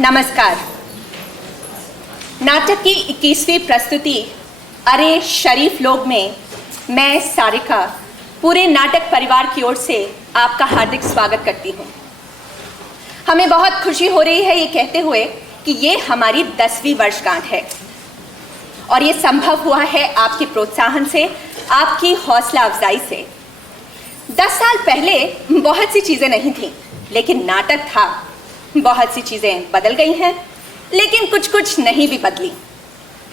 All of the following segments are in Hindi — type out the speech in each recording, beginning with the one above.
नमस्कार। नाटक की 21वीं प्रस्तुति अरे शरीफ लोग में मैं सारिका पूरे नाटक परिवार की ओर से आपका हार्दिक स्वागत करती हूँ। हमें बहुत खुशी हो रही है ये कहते हुए कि ये हमारी 10वीं वर्षगांठ है और ये संभव हुआ है आपके प्रोत्साहन से, आपकी हौसला अफजाई से। 10 साल पहले बहुत सी चीज़ें नहीं थीं, लेकिन नाटक था। बहुत सी चीज़ें बदल गई हैं, लेकिन कुछ नहीं भी बदली।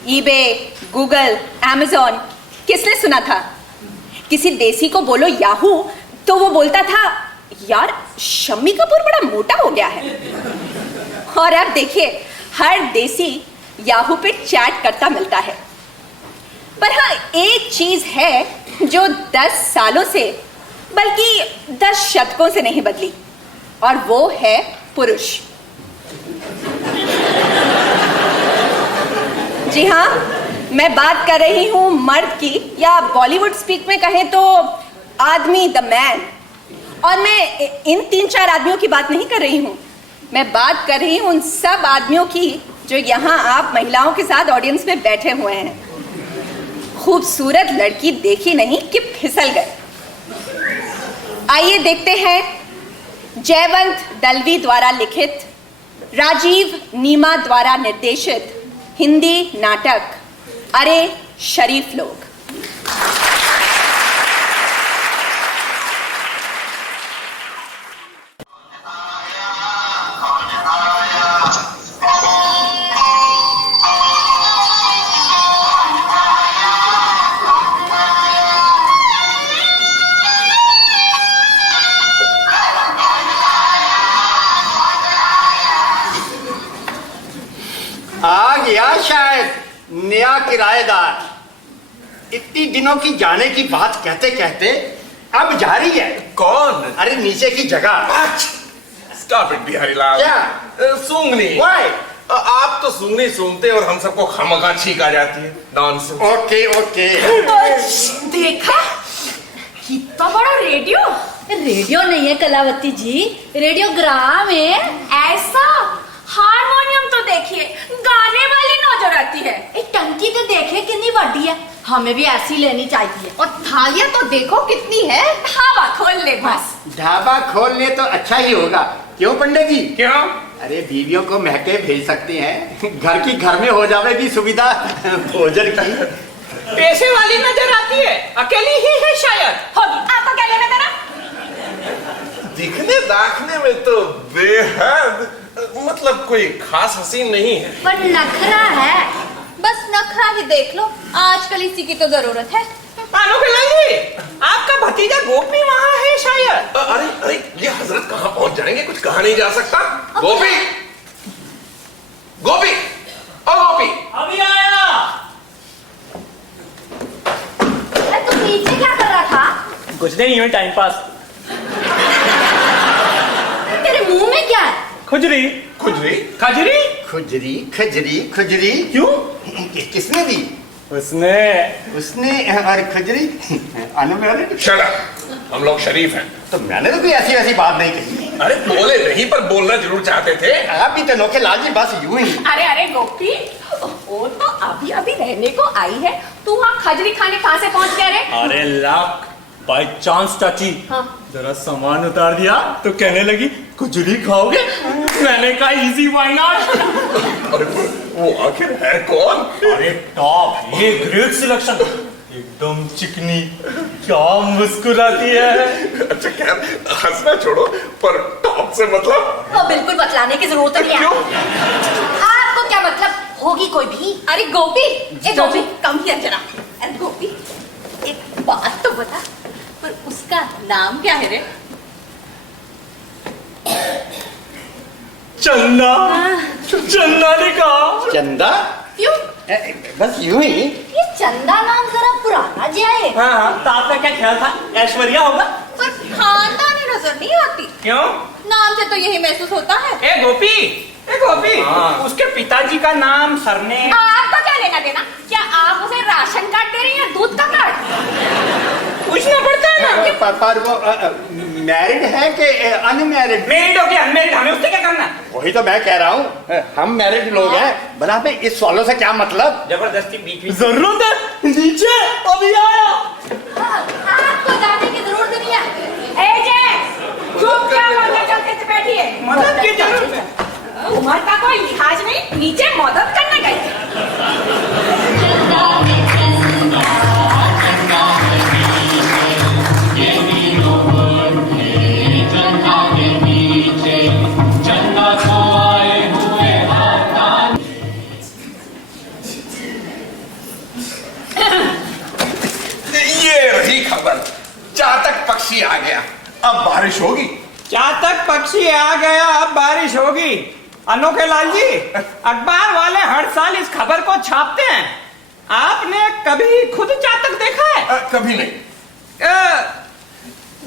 ईबे, गूगल, अमेज़न, किसने सुना था? किसी देसी को बोलो याहू तो वो बोलता था यार शम्मी कपूर बड़ा मोटा हो गया है। और अब देखिए हर देसी याहू पे चैट करता मिलता है। पर हाँ, एक चीज है जो 10 सालों से बल्कि 10 शतकों से नहीं बदली, और वो है पुरुष। जी हाँ, मैं बात कर रही हूं मर्द की, या बॉलीवुड स्पीक में कहें तो आदमी, द मैन। और मैं इन 3-4 आदमियों की बात नहीं कर रही हूं, मैं बात कर रही हूं उन सब आदमियों की जो यहां आप महिलाओं के साथ ऑडियंस में बैठे हुए हैं। खूबसूरत लड़की देखी नहीं कि फिसल गए। आइए देखते हैं जयवंत दलवी द्वारा लिखित, राजीव नीमा द्वारा निर्देशित हिंदी नाटक अरे शरीफ लोग। आ गया शायद नया किराएदार। इतनी दिनों की जाने की बात कहते कहते अब जा रही है। कौन? अरे नीचे की जगह। Stop it Biharilal. क्या? सूंघनी। Why? आप तो सूंघनी सूंघते और हम सबको खामखा छींक आ जाती है। नॉनसेंस। Okay okay. देखा कितना बड़ा रेडियो। रेडियो नहीं है कलावती जी, रेडियोग्राम है। ऐसा हारमोनियम तो देखिए, गाने वाली नजर आती है। एक टंकी तो देखे कितनी बड़ी है, हमें भी ऐसी लेनी चाहिए। और थालियां तो देखो कितनी है। ढाबा खोल ले बस। ढाबा खोल ले तो अच्छा ही होगा। क्यों पंडित जी? क्यों? अरे बीवियों को महके भेज सकते हैं, घर की घर में हो जाएगी सुविधा भोजन की। पैसे वाली नजर आती है, अकेली ही है शायद। होगी आपको क्या लेना देना? दिखने दाखने में तो बेहद, मतलब कोई खास हसीन नहीं है, पर नखरा है। बस नखरा ही देख लो, आजकल इसी की तो जरूरत है। पानो खिलाएंगे। आपका भतीजा गोपी वहाँ है शायद। अरे अरे ये हजरत कहाँ पहुंच जाएंगे, कुछ कहा नहीं जा सकता। गोपी, गोपी, ओ गोपी। अभी आया। तुम नीचे क्या कर रहा था? कुछ नहीं, यूं टाइम पास। तेरे मुंह में क्या है? खुजरी। खुजरी? खजरी? खुजरी खजरी खुजरी। क्यों? किसने दी? उसने और खुजरी आने में। शट अप, हम लोग शरीफ हैं। तो मैंने तो कोई ऐसी बात नहीं कही। अरे बोले नहीं, पर बोलना जरूर चाहते थे। आप भी तो नोखे लाजी, बस यूं ही। अरे गोपी, वो तो अभी अभी रहने को आई है, तू वहाँ खजरी खाने कहाँ से पहुँच गया रे? अरे लाख बाय चांस चाची। हाँ। जरा सामान उतार दिया तो कहने लगी खुजरी खाओगे? मैंने कहा इजी व्हाई नॉट। अरे वो आखिर है कौन? अरे टॉप, ये ग्रेट सिलेक्शन, एकदम चिकनी, क्या मुस्कुराती है। अच्छा खैर, हंसना छोड़ो, पर टॉप से मतलब? वो बिल्कुल बतलाने की जरूरत नहीं है। आपको क्या मतलब? होगी कोई भी? अरे गोपी, गोपी कम हियर जरा। अरे गोपी, एक बात तो बता, पर उसका नाम क्या है रे? चंदा। चंदा ने कहा। चंदा? क्यों? बस यूं ही। ये चंदा नाम जरा पुराना जिया है। हाँ, तो आपका क्या ख्याल था? ऐश्वर्या होगा? पर खानदानी नजर नहीं आती। क्यों? नाम से तो यही महसूस होता है। ए गोपी, उसके पिताजी का नाम, सरनेम। आपका क्या लेना देना? क्या आप उसे राशन कार्ड दे रही हैं या दूध का कार्ड? पूछना पड़ता है ना। पर वो मैरिड है कि अनमैरिड? मैरिड हो के अनमैरिड, हमें उससे क्या करना? वही तो मैं कह रहा हूँ, हम मैरिड लोग हैं। बना पे इस सवालों से क्या मतलब? जबरदस्ती बीच में जरूरत है नीचे अभी आया। आपको जाने की जरूरत नहीं है। ए जे चुपचाप अंदर चलते से बैठिए। मदद की जरूरत है। उम्र का कोई लिहाज नहीं, नीचे मदद करने गए थे। ये रही खबर, चातक पक्षी आ गया, अब बारिश होगी। चातक पक्षी आ गया, अब बारिश होगी। अनोखे लाल जी, अखबार वाले हर साल इस खबर को छापते हैं। आपने कभी खुद चातक देखा है? कभी नहीं।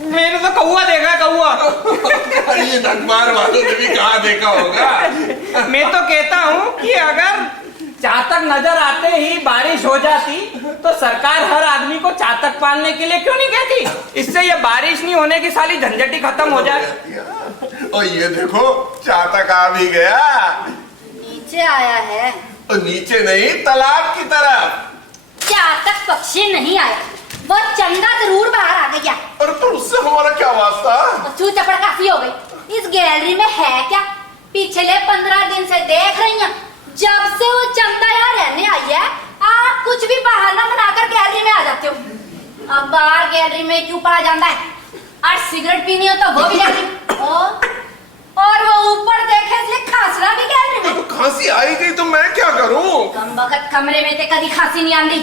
मैंने तो कौवा देखा, कौवा। ये अखबार वालों ने भी कहाँ देखा होगा। मैं तो कहता हूँ कि अगर चातक नजर आते ही बारिश हो जाती तो सरकार हर आदमी को चातक पालने के लिए क्यों नहीं कहती? इससे ये बारिश नहीं होने की साली झंझट ही खत्म हो जाए। और ये देखो, चातक आ भी गया। नीचे आया है। और नीचे नहीं, तालाब की तरफ। चातक पक्षी नहीं आया, वो चंदा जरूर बाहर आ गया। और तो उससे हमारा क्या वास्ता? चू चपड़ काफी हो गई। इस गैलरी में है क्या? पिछले 15 दिन से देख रही हूँ, जब से वो चंदा यहाँ रहने आई है, आप कुछ भी बहाना बनाकर गैलरी में आ जाते हो। अब बाहर गैलरी में क्यों पड़ा जाता है? और सिगरेट पीनी हो तो वो भी गैलरी, और वो ऊपर देखे इसलिए खांसना भी गैलरी में। तो खांसी आई गई तो मैं क्या करूं? कम वक्त कमरे में ते कभी खांसी नहीं आती,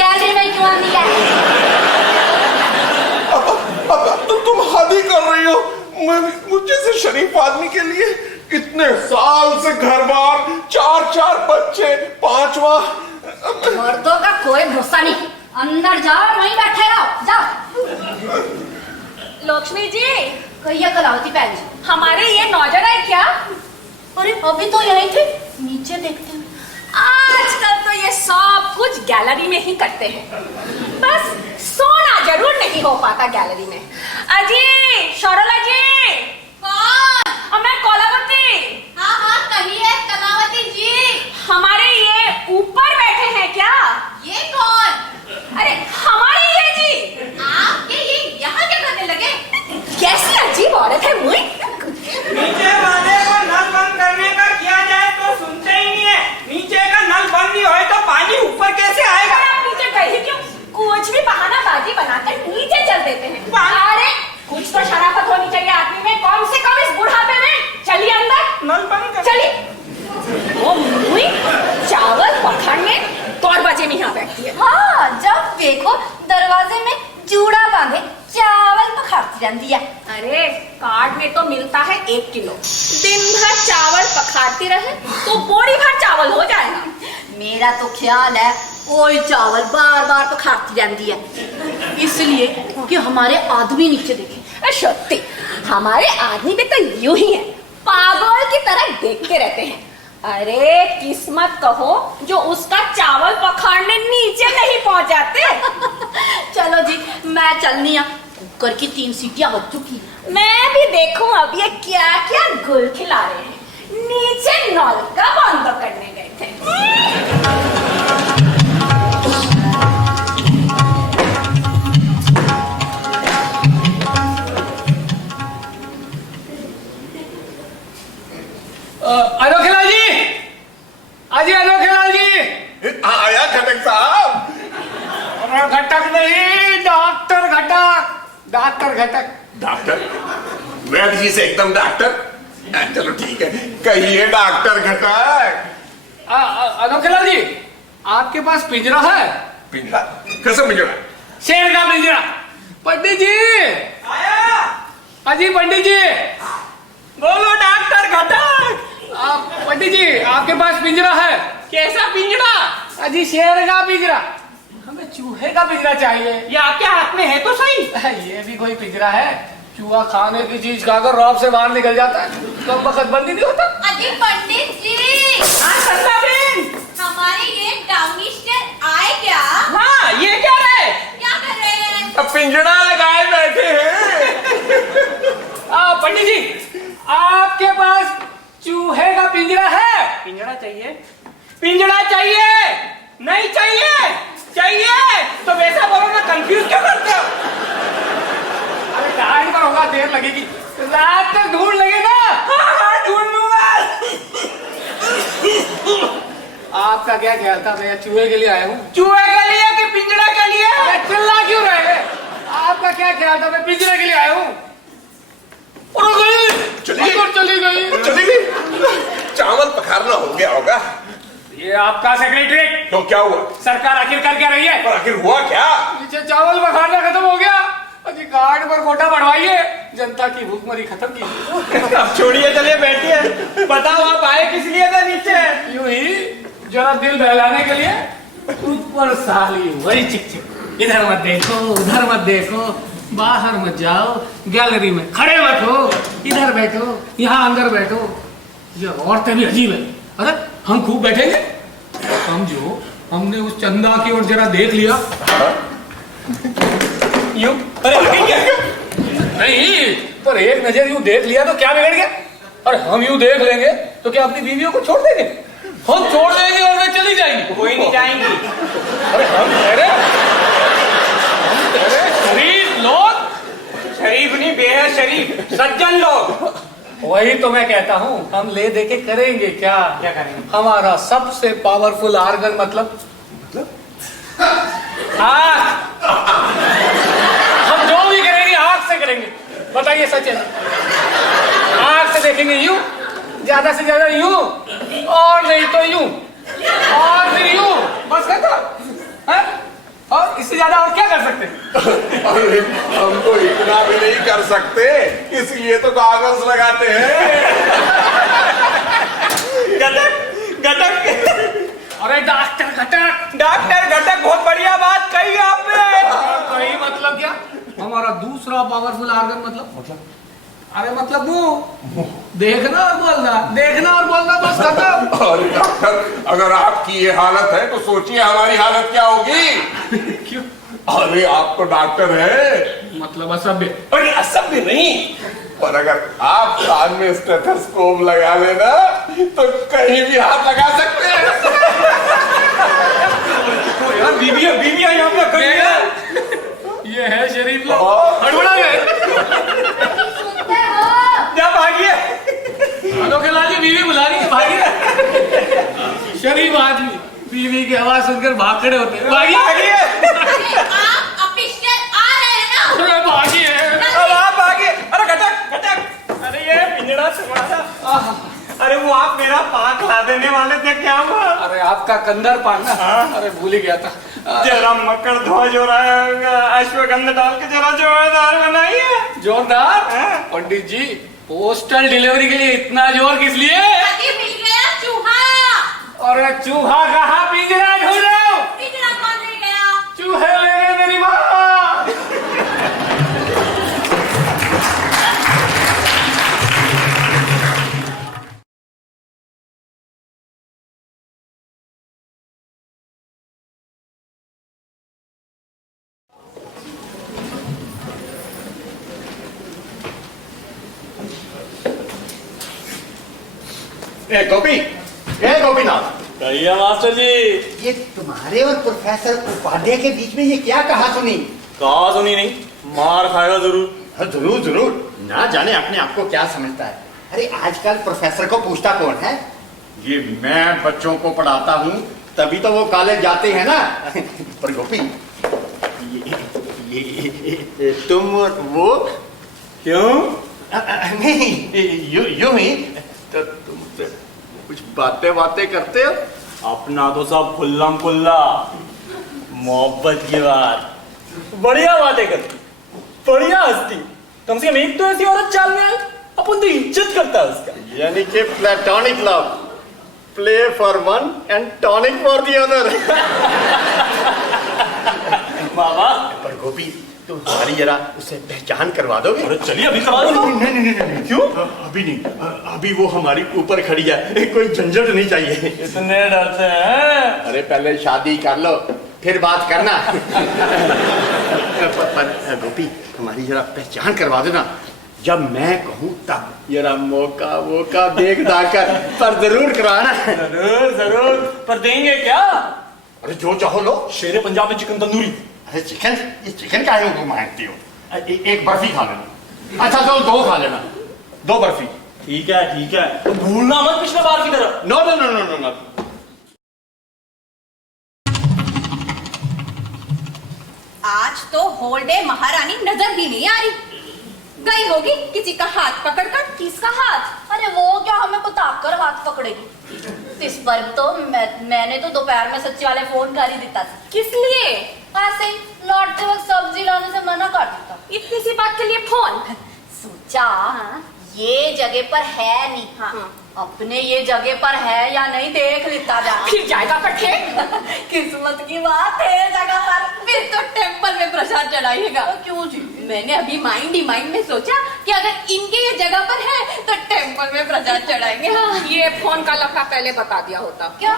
गैलरी में क्यों आती है? अब तो तुम हद ही कर रही हो। मुझे से शरीफ आदमी के लिए इतने साल से घर बार, 4 बच्चे, 5वां। मर्दों का कोई भरोसा नहीं। अंदर जाओ, वहीं बैठे रहो, जाओ। लक्ष्मी जी, कहिए कलावती पहन जी, हमारे ये नौजर है क्या? अरे अभी तो यहीं थे, नीचे देखते हैं। आजकल तो ये सब कुछ गैलरी में ही करते हैं, बस सोना जरूर नहीं हो पाता गैलरी में। अजी, शौरला जी। कौन? और मैं कलावती। हाँ हाँ कहिए कलावती जी। हमारे ये ऊपर बैठे हैं क्या? ये कौन? अरे हमारे ये जी। आपके ये यहाँ क्या करने लगे? कैसी अजीब औरत है मुई। नीचे वाले को नल बंद करने का किया जाए तो सुनते ही नहीं है। नीचे का नल बंद नहीं होए तो पानी ऊपर कैसे आएगा? आप नीचे गए ही क्यों? कुछ भी बहानाबाजी बनाकर नीचे चल देते हैं। अरे कुछ तो शराफत होनी चाहिए आदमी में, कम से कम इस बुढ़ापे में। चलिए अंदर, नल बंद कर। चलिए। वो मुई चावल पखाड़ने दरवाजे में यहाँ बैठती है। हाँ, जब देखो दरवाजे में जूड़ा बांधे चावल पखाड़ती रहती है। अरे कार्ड में तो मिलता है 1 किलो। दिन भर चावल पखाड़ती रहे तो बोरी भर चावल हो जाएगा। मेरा तो ख्याल है कोई चावल बार बार पखाड़ती रहती है, इसलिए कि हमारे आदमी नीचे देखे। सत्य, हमारे आदमी भी तो यूं ही है, पागल की तरह देखते रहते हैं। अरे किस्मत कहो जो उसका चावल पखाड़ने नीचे नहीं पहुंच जाते। चलो जी, मैं चलनी है, कुकर की 3 सीटियां बज चुकी। मैं भी देखूं अब ये क्या क्या गुल खिला रहे हैं। नीचे नल का बंद करने गए थे। अनोखे लाल जी, अजी अनोखे लाल जी। आया घटक साहब। घटक नहीं, डॉक्टर घटक। डॉक्टर घटक। डॉक्टर? वैद्य जी से एकदम डॉक्टर? चलो ठीक है, कहिए डॉक्टर घटक। अनोखे लाल जी, आपके पास पिंजरा है? पिंजरा? कैसा पिंजरा? शेर का पिंजरा। पंडित जी आया। अजी पंडित जी। बोलो डॉक्टर घटक। पंडित जी, आपके पास पिंजरा है? कैसा पिंजरा? अजी शेर का पिंजरा। हमें चूहे का पिंजरा चाहिए। ये आपके हाथ में है तो सही। ये भी कोई पिंजरा है? चूहा खाने की चीज खाकर रौब से बाहर निकल जाता है, कब वक्त बंदी नहीं होता। अजी पंडित जी, हमारे ये डाउनी स्टेयर आए क्या? हाँ, ये क्या है? क्या कर रहे हैं? पिंजरा चाहिए? पिंजड़ा चाहिए? नहीं चाहिए? चाहिए तो वैसा बोलो ना, कंफ्यूज क्यों करते हो? अरे टाइम पर होगा, देर लगेगी, रात तक ढूंढ लगेगा। हाँ, ढूंढ लूंगा। आपका क्या ख्याल था? मैं चूहे के लिए आया हूँ। चूहे के लिए कि पिंजरा के लिए? चिल्ला क्यों रहे? आपका क्या ख्याल था? मैं पिंजरे के लिए आया हूँ। चली गई। चावल पखारना हो गया होगा। ये आपका सेक्रेटरी। तो क्या हुआ? सरकार आखिर कर क्या रही है? पर आखिर हुआ क्या? पीछे चावल पखारना खत्म हो गया, अजी कार्ड पर कोटा बढ़वाइए, जनता की भूखमरी खत्म की। अब छोड़िए, चलिए बैठिए। बताओ आप आए किस लिए थे नीचे? यूं ही जरा दिल बहलाने के लिए। ऊपर साली वही चिक, इधर मत देखो, उधर मत देखो, बाहर मत जाओ, गैलरी में खड़े मत हो, इधर बैठो, यहाँ अंदर बैठो। ये औरतें भी अजीब है। अरे हम खूब बैठेंगे, हमने उस चंदा की ओर जरा देख लिया। यूं? अरे आगे क्या? नहीं, पर एक नजर यूं देख लिया तो क्या बिगड़ गया? अरे हम यूं देख लेंगे तो क्या अपनी बीवियों को छोड़ देंगे? हम छोड़ देंगे और वे चली जाएंगी। कोई नहीं जाएंगी। अरे हम शरीफ लोग, शरीफ नहीं, बेहद शरीफ सज्जन लोग। वही तो मैं कहता हूँ, हम ले दे के करेंगे क्या? क्या करेंगे? हमारा सबसे पावरफुल आर्गन मतलब आँख। हम जो भी करेंगे आँख से करेंगे। बताइए सचिन, आँख से देखेंगे यूं, ज्यादा से ज्यादा यूं, और नहीं तो यूं, और फिर यूं, बस खत्म। है? और इससे ज्यादा और क्या कर सकते? अरे हम तो इतना भी नहीं कर सकते, इसलिए तो कागज लगाते हैं। घटक। अरे डॉक्टर घटक। डॉक्टर घटक, बहुत बढ़िया बात कही आपने। कही मतलब क्या? हमारा दूसरा पावरफुल आर्गन मतलब अरे मतलब मुंह। देखना और बोलना, देखना और बोलना, बस खत्म। अरे डॉक्टर, अगर आपकी ये हालत है तो सोचिए हमारी हालत क्या होगी। क्यों? अरे आप तो डॉक्टर है। मतलब असभ्य। अरे असभ्य नहीं, पर अगर आप कान में स्टेथोस्कोप लगा लेना तो कहीं भी हाथ लगा सकते हैं। यार बीबियां यहाँ पे खड़ी है। ये है शरीफ लोग, हड़बड़ा गए। सुनते हो? क्या भागिए? हेलो के लाली, बीवी बुला रही है, भागिए। शरीफ आदमी बीवी की आवाज सुनकर भाग खड़े होते हैं। भागिए। आप ऑफिशियल आ रहे हैं ना? अरे भागिए। अब आप आगे। अरे घटक। अरे ये पिंजड़ा तुम्हारा। अरे वो आप मेरा पाक ला देने वाले थे, क्या हुआ? अरे आपका कंदर पाना। अरे भूल ही गया था। जरा मकर ध्वज हो रहा है, अश्वगंध डाल के जरा जोरदार बनाइए। जोरदार? हाँ। पंडित जी, पोस्टल डिलीवरी के लिए इतना जोर किस लिए? अभी मिल गया चूहा। अरे चूहा कहाँ? पिंजरा ढूंढ रहा हूँ। पिंजरा कौन ले गया? चूहे ले गए मेरी माँ। गोपीनाथ, कहिए मास्टर जी। ये तुम्हारे और प्रोफेसर उपाध्याय के बीच में ये क्या कहा सुनी? कहा सुनी नहीं, मार खाएगा जरूर। हाँ, जरूर जरूर। ना जाने अपने आप को क्या समझता है। अरे आजकल प्रोफेसर को पूछता कौन है? ये मैं बच्चों को पढ़ाता हूँ, तभी तो वो कॉलेज जाते हैं ना। पर गोपी, ये तुम और वो क्यों? नहीं, यूं ही तो तुम कुछ बातें करते हो। अपना तो सब खुल्लम खुल्ला, मोहब्बत की बात, बढ़िया बातें करती, बढ़िया हंसती। कम से कम एक तो ऐसी औरत चाल में आए, अपन तो इज्जत करता है उसका। यानी कि platonic love, play for one and tonic for the other. बाबा, पर गोपी, तुम हमारी जरा उसे पहचान करवा दोगे? अरे चलिए अभी करवा दो। नहीं। क्यों? अभी नहीं, अभी वो हमारी ऊपर खड़ी है, कोई झंझट नहीं चाहिए। इतने डरते हैं? अरे पहले शादी कर लो, फिर बात करना। पर गोपी, हमारी जरा पहचान करवा देना। जब मैं कहूँ तब जरा मौका देख दाकर पर जरूर कराना। जरूर जरूर, पर देंगे क्या? अरे जो चाहो लो। शेरे पंजाब में चिकन तंदूरी। अरे चिकन, ये चिकन का है मांगती हो? एक बर्फी खा लेना। अच्छा तो 2 खा लेना, 2 बर्फी। ठीक है, तो भूलना मत पिछले बार की तरह। No no no no no. आज तो होल डे महारानी नजर भी नहीं आ रही। गई होगी किसी का हाथ पकड़कर। किसका हाथ? अरे वो क्या हमें बताकर हाथ पकड़ेगी? इस पर तो मैंने तो दोपहर में सच्ची वाले फोन कर ही देता था। किस लिए? ऐसे ही लौटते वक्त सब्जी लाने से मना कर देता। इतनी सी बात के लिए फोन? सोचा ये जगह पर है नहीं, अपने ये जगह पर है या नहीं देख लेता जा। फिर जाएगा पट्टे। किस्मत की बात है जगह पर। फिर तो टेम्पल में प्रसाद चढ़ाइएगा। क्यों जी? मैंने अभी माइंड ही माइंड में सोचा कि अगर इनके ये जगह पर है तो टेम्पल में प्रसाद चढ़ाएंगे। ये फोन का लफड़ा पहले बता दिया होता। क्या?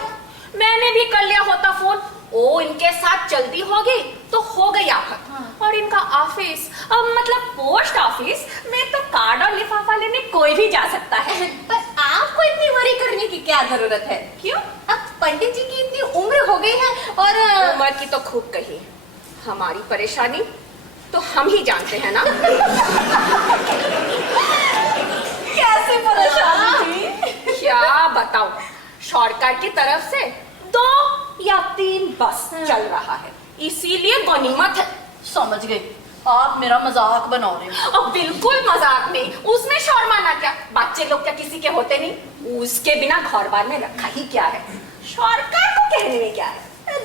मैंने भी कर लिया होता फोन। ओ इनके साथ चलती होगी तो हो गई आफत। और इनका ऑफिस मतलब पोस्ट ऑफिस में तो कार्ड और लिफाफा लेने कोई भी जा सकता है। पर आपको इतनी वरी करने की क्या जरूरत है? क्यों? अब पंडित जी की इतनी उम्र हो गई है। और उम्र की तो खूब कही, हमारी परेशानी तो हम ही जानते हैं ना। कैसे परेशानी थी? क्या बताऊं, सरकार की तरफ से 2 या 3 बस चल रहा है, इसीलिए गनीमत है। समझ गई, आप मेरा मजाक बना रहे हो। अब बिल्कुल मजाक नहीं, उसमें शर्माना क्या? बच्चे लोग क्या किसी के होते नहीं? उसके बिना घर बार में रखा ही क्या है? सरकार को कहने में क्या है?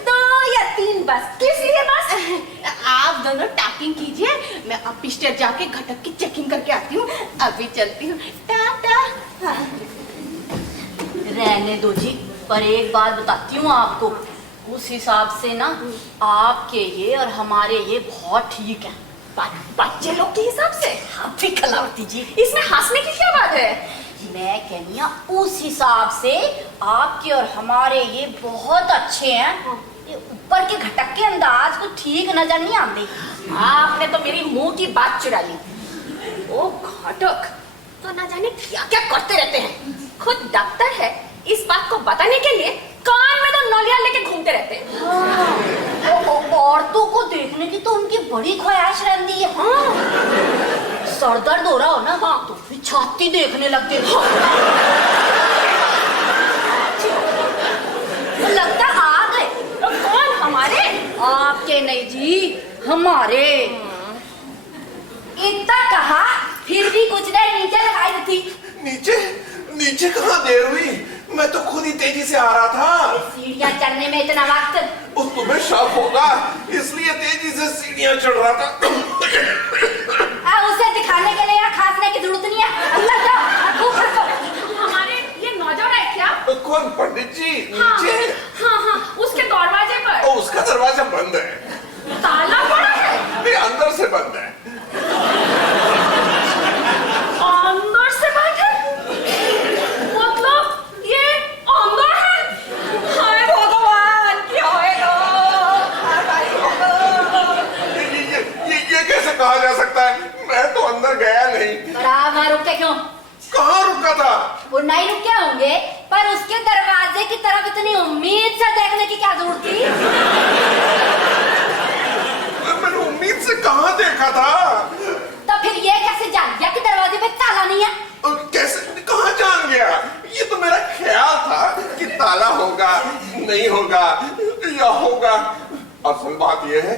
2 या 3 बस। किस लिए बस? आप दोनों टैकिंग कीजिए, मैं अब पिस्टर जाके घटक की चेकिंग करके आती हूँ। अभी चलती हूँ, टाटा। रहने दो जी, पर एक बात बताती हूँ आपको, उस हिसाब से ना आपके ये और हमारे ये बहुत ठीक है। बच्चे लोग के हिसाब से? आप भी कलावती जी, इसमें हंसने की क्या बात है? मैं कहनी उस हिसाब से आपके और हमारे ये बहुत अच्छे हैं। ये ऊपर के घटक के अंदाज को ठीक नजर नहीं आते। आपने तो मेरी मुंह की बात चुरा ली। ओ घटक तो ना जाने क्या क्या करते रहते हैं। खुद डॉक्टर है, इस बात को बताने के लिए कान में तो नौलिया लेके घूमते रहते हैं। औरतों को देखने की तो उनकी बड़ी ख्वाहिश रहती है। सर दर्द हो रहा हो ना, तो फिर छाती देखने लगते हैं। लगता आ गए। तो कौन? हमारे? आपके नहीं जी, हमारे। इतना कहा फिर भी कुछ देर नीचे लगाई थी। नीचे कहाँ देर हुई? मैं तो खुद ही तेजी से आ रहा था। सीढ़ियाँ चढ़ने में इतना वक्त? तुम्हें शक होगा, इसलिए तेजी से सीढ़ियाँ चढ़ रहा था। उसे दिखाने के लिए खांसने की जरूरत नहीं है। अंदर जाओ, हमारे ये नौजवान है क्या? कौन? पंडित जी हाँ, नीचे? हाँ, उसके दरवाजे पर। उसका दरवाजा बंद है। ताला पड़ा है? नहीं, अंदर से बंद है। अंदर से बंद है? मतलब ये अंदर है? हाय भगवान, क्या होएगा? ये कैसे कहा जा सकता है? मैं तो अंदर गया नहीं। वहां रुक के क्यों? कहाँ रुका था? वो नहीं रुके होंगे, पर उसके दरवाजे की तरफ इतनी उम्मीद से देखने की क्या जरूरत थी? मैंने उम्मीद से कहाँ देखा था? तो फिर ये कैसे जान गया कि दरवाजे पे ताला नहीं है? कैसे, कहाँ जान गया? ये तो मेरा ख्याल था कि ताला होगा, नहीं होगा या होगा। असल बात यह है,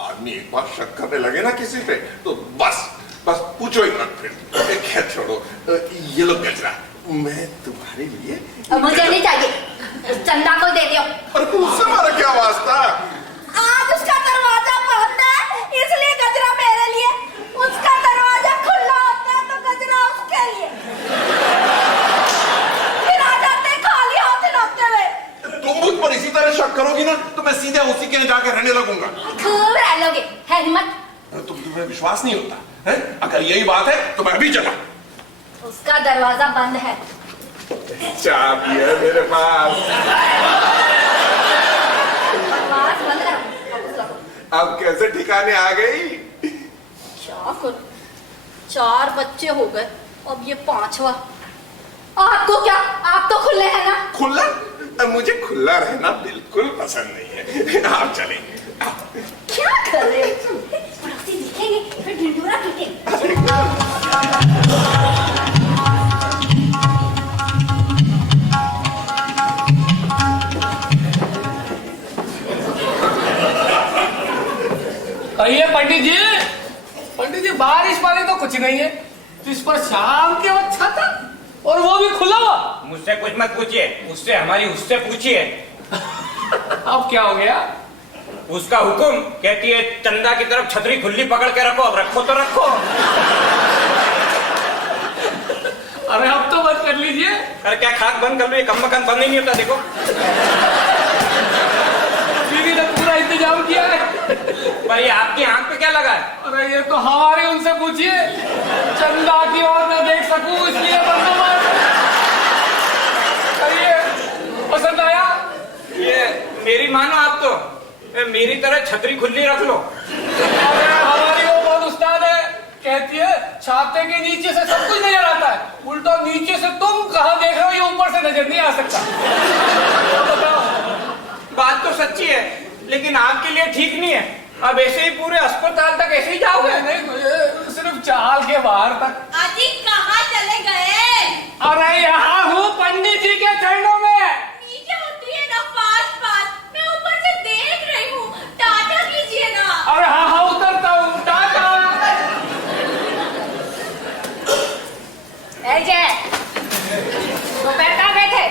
आदमी एक बार शक करने लगे ना किसी पे, तो बस पूछो ही मत। फिर खैर छोड़ो, ये लो गजरा, मैं तुम्हारे लिए। मुझे नहीं चाहिए, चंदा को दे दो। और उससे हमारा क्या वास्ता? आज उसका दरवाजा बंद है, इसलिए गजरा मेरे लिए। उसका दरवाजा खुला होता है तो गजरा उसके लिए। फिर आ जाते खाली हाथ लौटते हुए। तुम मुझ पर इसी तरह शक करोगी ना, तो मैं सीधे उसी के यहाँ जाके रहने लगूंगा। खूब रह लोगे, है हिम्मत? तुम्हें विश्वास नहीं होता है? अगर यही बात है तो मैं अभी चला। उसका दरवाजा बंद है। चाबी है मेरे पास। बकवास बंद करो। अब कैसे ठिकाने आ गई? क्या करूं? 4 बच्चे हो गए, अब ये 5वां। आपको क्या, आप तो खुले हैं ना? खुला? मुझे खुला रहना बिल्कुल पसंद नहीं है। आप चलें। क्या कर रहे हो? पड़ोसी देखेंगे फिर ढिंढोरा पीटेंगे। कहिए पंडित जी, बारिश वाले तो कुछ नहीं है, जिस पर शाम के वक्त छाता और वो भी खुला हुआ। मुझसे कुछ मत पूछिए, उससे हमारी उससे पूछिए। अब क्या हो गया? उसका हुक्म कहती है चंदा की तरफ छतरी खुली पकड़ के रखो, अब रखो तो रखो। अरे अब तो बंद कर लीजिए। अरे क्या खाक बंद कर लो, ये कम मकान बंद ही नहीं होता। देखो बीवी ने पूरा इंतजाम किया है। पर ये आपकी आंख पे क्या लगा है? अरे ये तो हमारे, उनसे पूछिए। चंदा की ओर न देख सकूं इसलिए बंदोबस्त। कहिए, पसंद आया? ये मेरी मानो आप तो मेरी तरह छतरी खुली रख लो। अरे हमारी वो बहुत उस्ताद है, कहती है छाते के नीचे से सब कुछ नजर आता है, उल्टा नीचे से तुम कहाँ देख रहे हो ये ऊपर से नजर नहीं आ सकता। बताओ। बात तो सच्ची है, लेकिन आपके लिए ठीक नहीं है। अब ऐसे ही पूरे अस्पताल तक ऐसे ही जाओगे? नहीं, सिर्फ चाल के बाहर तक। आजी कहाँ चले गए? अरे यहाँ हूँ पंडित जी के चरणों में। नीचे उतरिए ना, फास्ट फास्ट, मैं ऊपर से देख रही हूँ, टाटा कीजिए ना। अरे हाँ उतरता हूँ, टाटा। जय, दोपहर कहाँ गए थे?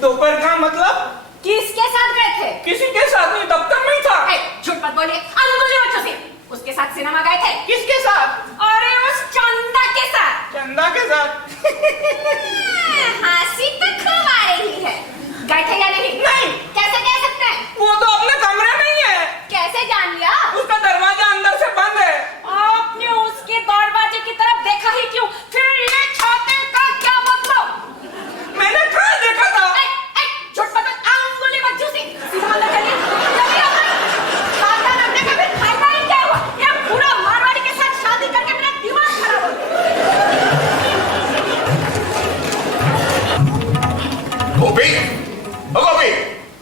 दोपहर का मतलब? किसके साथ गए थे? किसी के साथ नहीं, दफ्तर में ही था। झूठ मत बोलिए, अंगुली मत चूसिए। उसके साथ सिनेमा गए थे? किसके साथ? अरे उस चंदा के साथ। चंदा के साथ? हंसी तो खूब आ रही है। गए थे या नहीं? नहीं। कैसे कह सकते हैं? वो तो अपने कमरे में ही है। कैसे जान लिया? उसका दरवाजा अंदर से बंद है। आपने उसके दरवाजे की तरफ देखा ही क्यों? फिर ये छाते का क्या मतलब? मैंने कहाँ देखा था? झूठ मत, अंगुली मत चूसी। सीधा अंदर चलिए, चलिए अंदर। खाता ना देखा फिर खाता ही क्या हुआ? ये पूरा मारवाड़ी के साथ शादी करके मेरा दिमाग खराब हो गया। गोपी, ओ गोपी,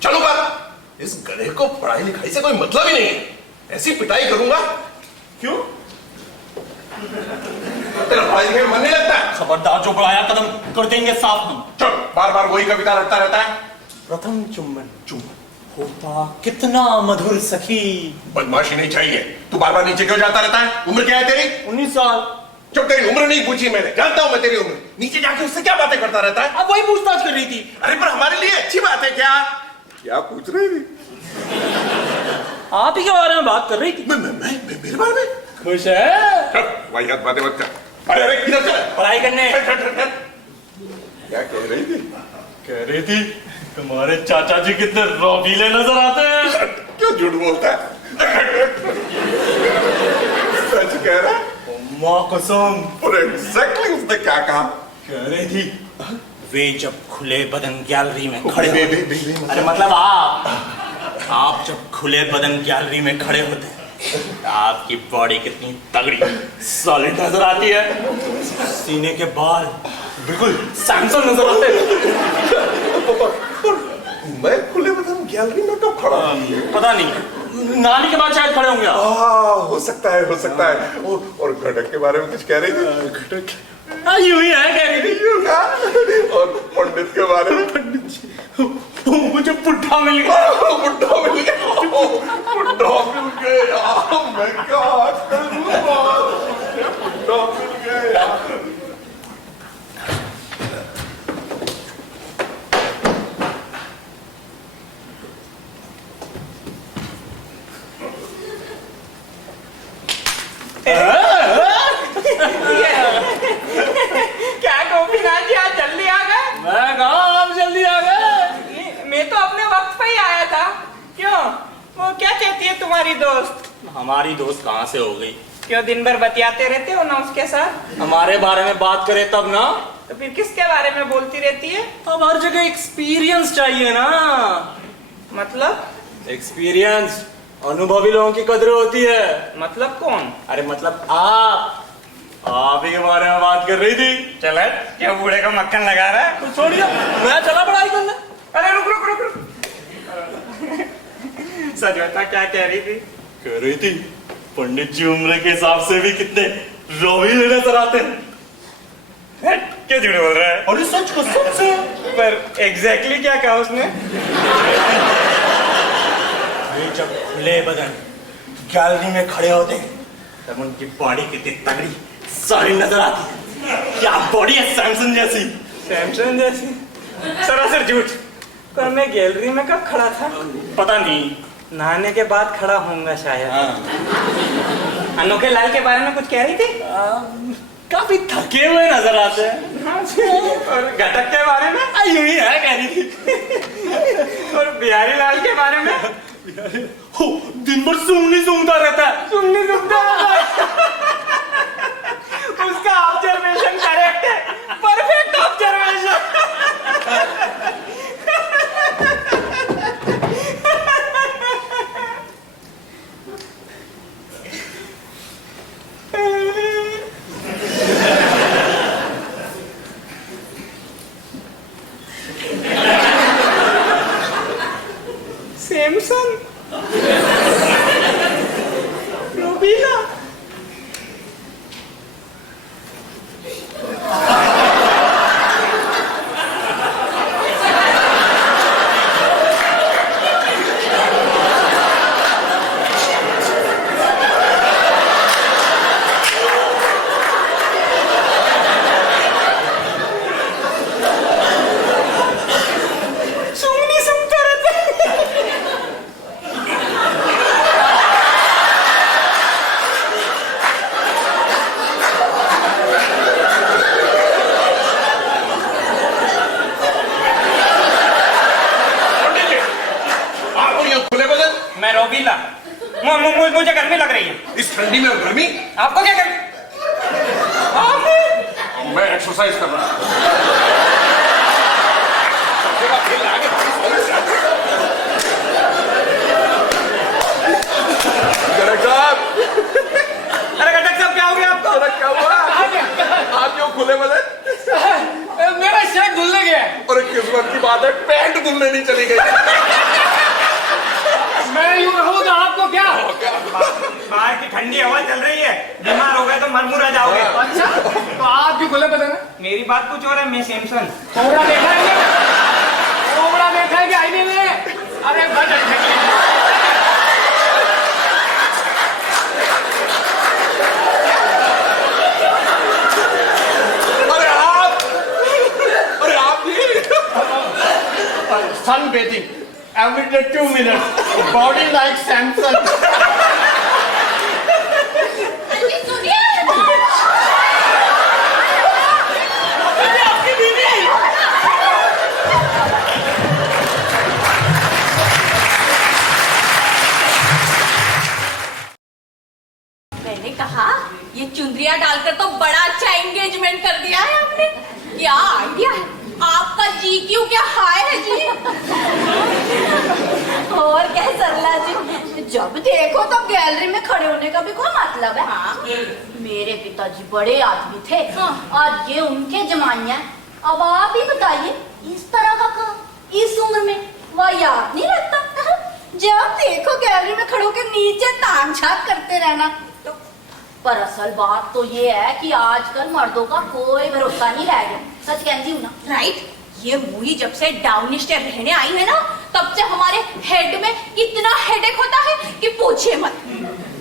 चलो बात। इस गधे को पढ़ाई लिखाई से कोई मतलब ही नहीं है। ऐसी पिटाई करूंगा। क्यों? तेरा पढ़ाई लिखाई मन नहीं लगता? खबरदार, जो बढ़ाया कदम कर देंगे साफ हम। चल, बार बार वही कविता रटता रहता है। प्रथम चुम्बन होता कितना मधुर सखी। बदमाशी नहीं चाहिए। तू बार बार नीचे क्यों जाता रहता है? उम्र क्या है तेरी? 19 साल। जब तेरी उम्र नहीं पूछी मैंने, जानता हूं मैं तेरी उम्र। नीचे जाके उससे क्या बातें करता रहता है? अब वही पूछताछ कर रही थी। अरे पर हमारे लिए अच्छी बात है। क्या क्या पूछ रही थी? आप ही के बारे में बात कर रही थी। मैं मेरे बारे में? खुश है? चल, वाहियात बातें मत कर। अरे किधर चल? पढ़ाई करने। क्या कह रही थी? कह रही थी तुम्हारे चाचा जी कितने रौबीले नजर आते हैं। क्यों झूठ बोलता है? सच कह रहा है? माँ कसम। और एग्जैक्टली उसने क्या कहा? कह रही थी वे जब खुले बदन गैलरी में खड़े बे- होते। बे- बे- बे- अरे मतलब आप जब खुले बदन गैलरी में खड़े होते हैं, आपकी बॉडी कितनी तगड़ी सॉलिड नजर आती है। सीने के बाल बिल्कुल सैमसंग नजर आते हैं। मैं खुले बदन गैलरी में कब खड़ा हूं? पता नहीं, नानी के बाद शायद खड़े होंगे आप। हो सकता है, हो सकता है। और घटक के बारे में कुछ कह रही थी? घटक यूं ही है कह रही थी। यूं क्या? और पंडित के बारे में? पंडित जी मुझे पुट्ठा मिल गया। बुड्ढा मिल गया। बुड्ढा मिल गया। मैं क्या करूंगा? बुड्ढा मिल गया। क्या गोपीनाथ जी आज जल्दी आ गए? मैं कहा आप जल्दी आ गए। मैं तो अपने वक्त पे ही आया था। क्यों, वो क्या कहती है तुम्हारी दोस्त? हमारी दोस्त कहाँ से हो गई? क्यों दिन भर बतियाते रहते हो ना उसके साथ? हमारे बारे में बात करे तब ना। तो फिर किसके बारे में बोलती रहती है? अब हर जगह एक्सपीरियंस चाहिए ना। मतलब? एक्सपीरियंस, अनुभवी लोगों की कदर होती है। मतलब कौन? अरे मतलब आप आप ही के बारे में बात कर रही थी। चल क्या बूढ़े का मक्खन लगा रहा है? कुछ छोड़िए, मैं चला पढ़ाई करने। अरे रुक रुक रुक रुक, सच बता क्या कह रही थी? कह रही थी पंडित जी उम्र के हिसाब से भी कितने रोहीले नजर आते हैं। क्या झूठ बोल रहा है? अरे सच कसम से। पर एग्जैक्टली क्या कहा उसने? जब खुले बदन गैलरी में खड़े होते हैं तब उनकी बॉडी कितनी तगड़ी सारी नजर आती है। क्या बॉडी है सैमसन जैसी। सैमसंग जैसी? सरासर झूठ। पर मैं गैलरी में कब खड़ा था? पता नहीं, नहाने के बाद खड़ा होऊंगा शायद। अनोखे लाल के बारे में कुछ कह रही थी? काफी थके हुए नजर आते हैं। और घटक के बारे में? यूं ही है कह रही थी। और बिहारी लाल के बारे में? हो, दिन भर सूंघनी सूंघता रहता है। सुनने सुनता उसका ऑब्जर्वेशन करेक्ट है, परफेक्ट ऑब्जर्वेशन। सैमसन, रोबीना, मुझे गर्मी लग रही है। इस ठंडी में गर्मी? आपको क्या गर्मी? मैं एक्सरसाइज कर रहा हूं। अरे घटक साहब क्या हो गया आपको? क्या हुआ? आप क्यों खुले बदन? मेरा शर्ट धुलने गया। और किस्मत की बात है पैंट धुलने नहीं चली गई। मैं यूं रहूं तो आपको क्या? बाहर की ठंडी हवा चल रही है, बीमार हो गए तो मरमुरा जाओगे। अच्छा, तो आप क्यों खुले बदन है? मेरी बात कुछ और है। मैं सैमसन। कोबरा देखा है क्या? कोबरा देखा है क्या आईने में? अरे सन bathing every day 2 minutes, body like Samson. मैंने कहा ये चुंदरिया डालकर तो बड़ा अच्छा एंगेजमेंट कर दिया है आपने। क्या आइडिया है आपका। GQ क्या हाय है जी। और क्या सरला जी, जब देखो तो गैलरी में खड़े होने का भी कोई मतलब है। हाँ। मेरे पिताजी बड़े आदमी थे। हाँ। और ये उनके जमाने है। अब आप ही बताइए इस तरह का काम इस उम्र में वह याद नहीं लगता? जब देखो गैलरी में खड़े होकर नीचे तान झांक करते रहना। पर असल बात तो ये है कि आजकल मर्दों का कोई भरोसा नहीं रह गया। सच कहती हूँ ना। राइट। ये मूवी जब से डाउन स्टेप रहने आई है ना, तब से हमारे हेड में इतना हेडेक होता है कि पूछे मत।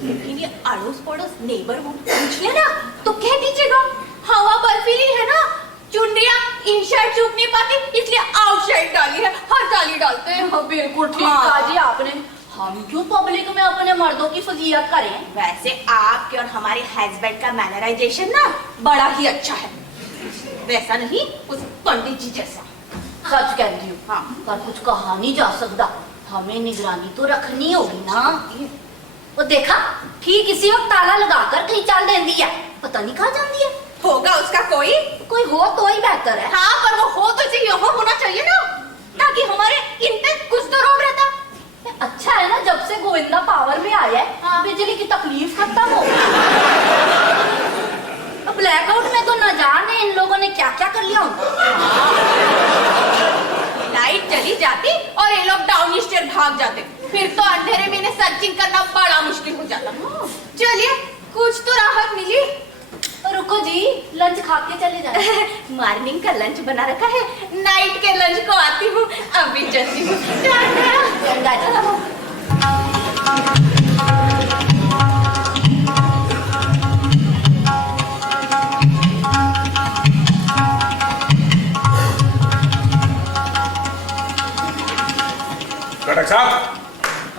लेकिन ये अड़ोस पड़ोस नेबरहुड पूछ लेना तो कह दीजिएगा हवा बर्फीली है ना, चुनरिया इन शर्ट सूख नहीं पाती इसलिए आउट शर्ट डाली है, हर डाली डालते हैं। हाँ, बिल्कुल ठीक कहा जी आपने। हम क्यों पब्लिक में अपने मर्दों की फजीयत करें? वैसे आपके और हमारे हस्बैंड का मैनराइजेशन ना बड़ा ही अच्छा है, वैसा नहीं उस पंडित जी जैसा। सच कहती हूँ। हाँ। पर कुछ कहा नहीं जा सकता, हमें निगरानी तो रखनी होगी ना। वो देखा ठीक इसी वक्त ताला लगाकर कहीं चाल दे दिया, पता नहीं कहाँ जाती है। होगा उसका कोई हो तो ही बेहतर है। हाँ, पर वो हो तो चाहिए, हो होना चाहिए ना, ताकि हमारे इन पे कुछ तो रोक रहता। अच्छा है ना जब से गोविंदा पावर में आया है। हाँ। बिजली की तकलीफ खत्म हो। अब जाती और ये लोग डाउन स्टेयर भाग जाते, फिर तो अंधेरे में इन्हें सर्चिंग करना बड़ा मुश्किल हो जाता। चलिए कुछ तो राहत मिली। रुको जी, लंच खा के चले जाए। मॉर्निंग का लंच बना रखा है, नाइट के लंच को आती हूँ, अभी चलती हूँ। टाटा। कटक साहब,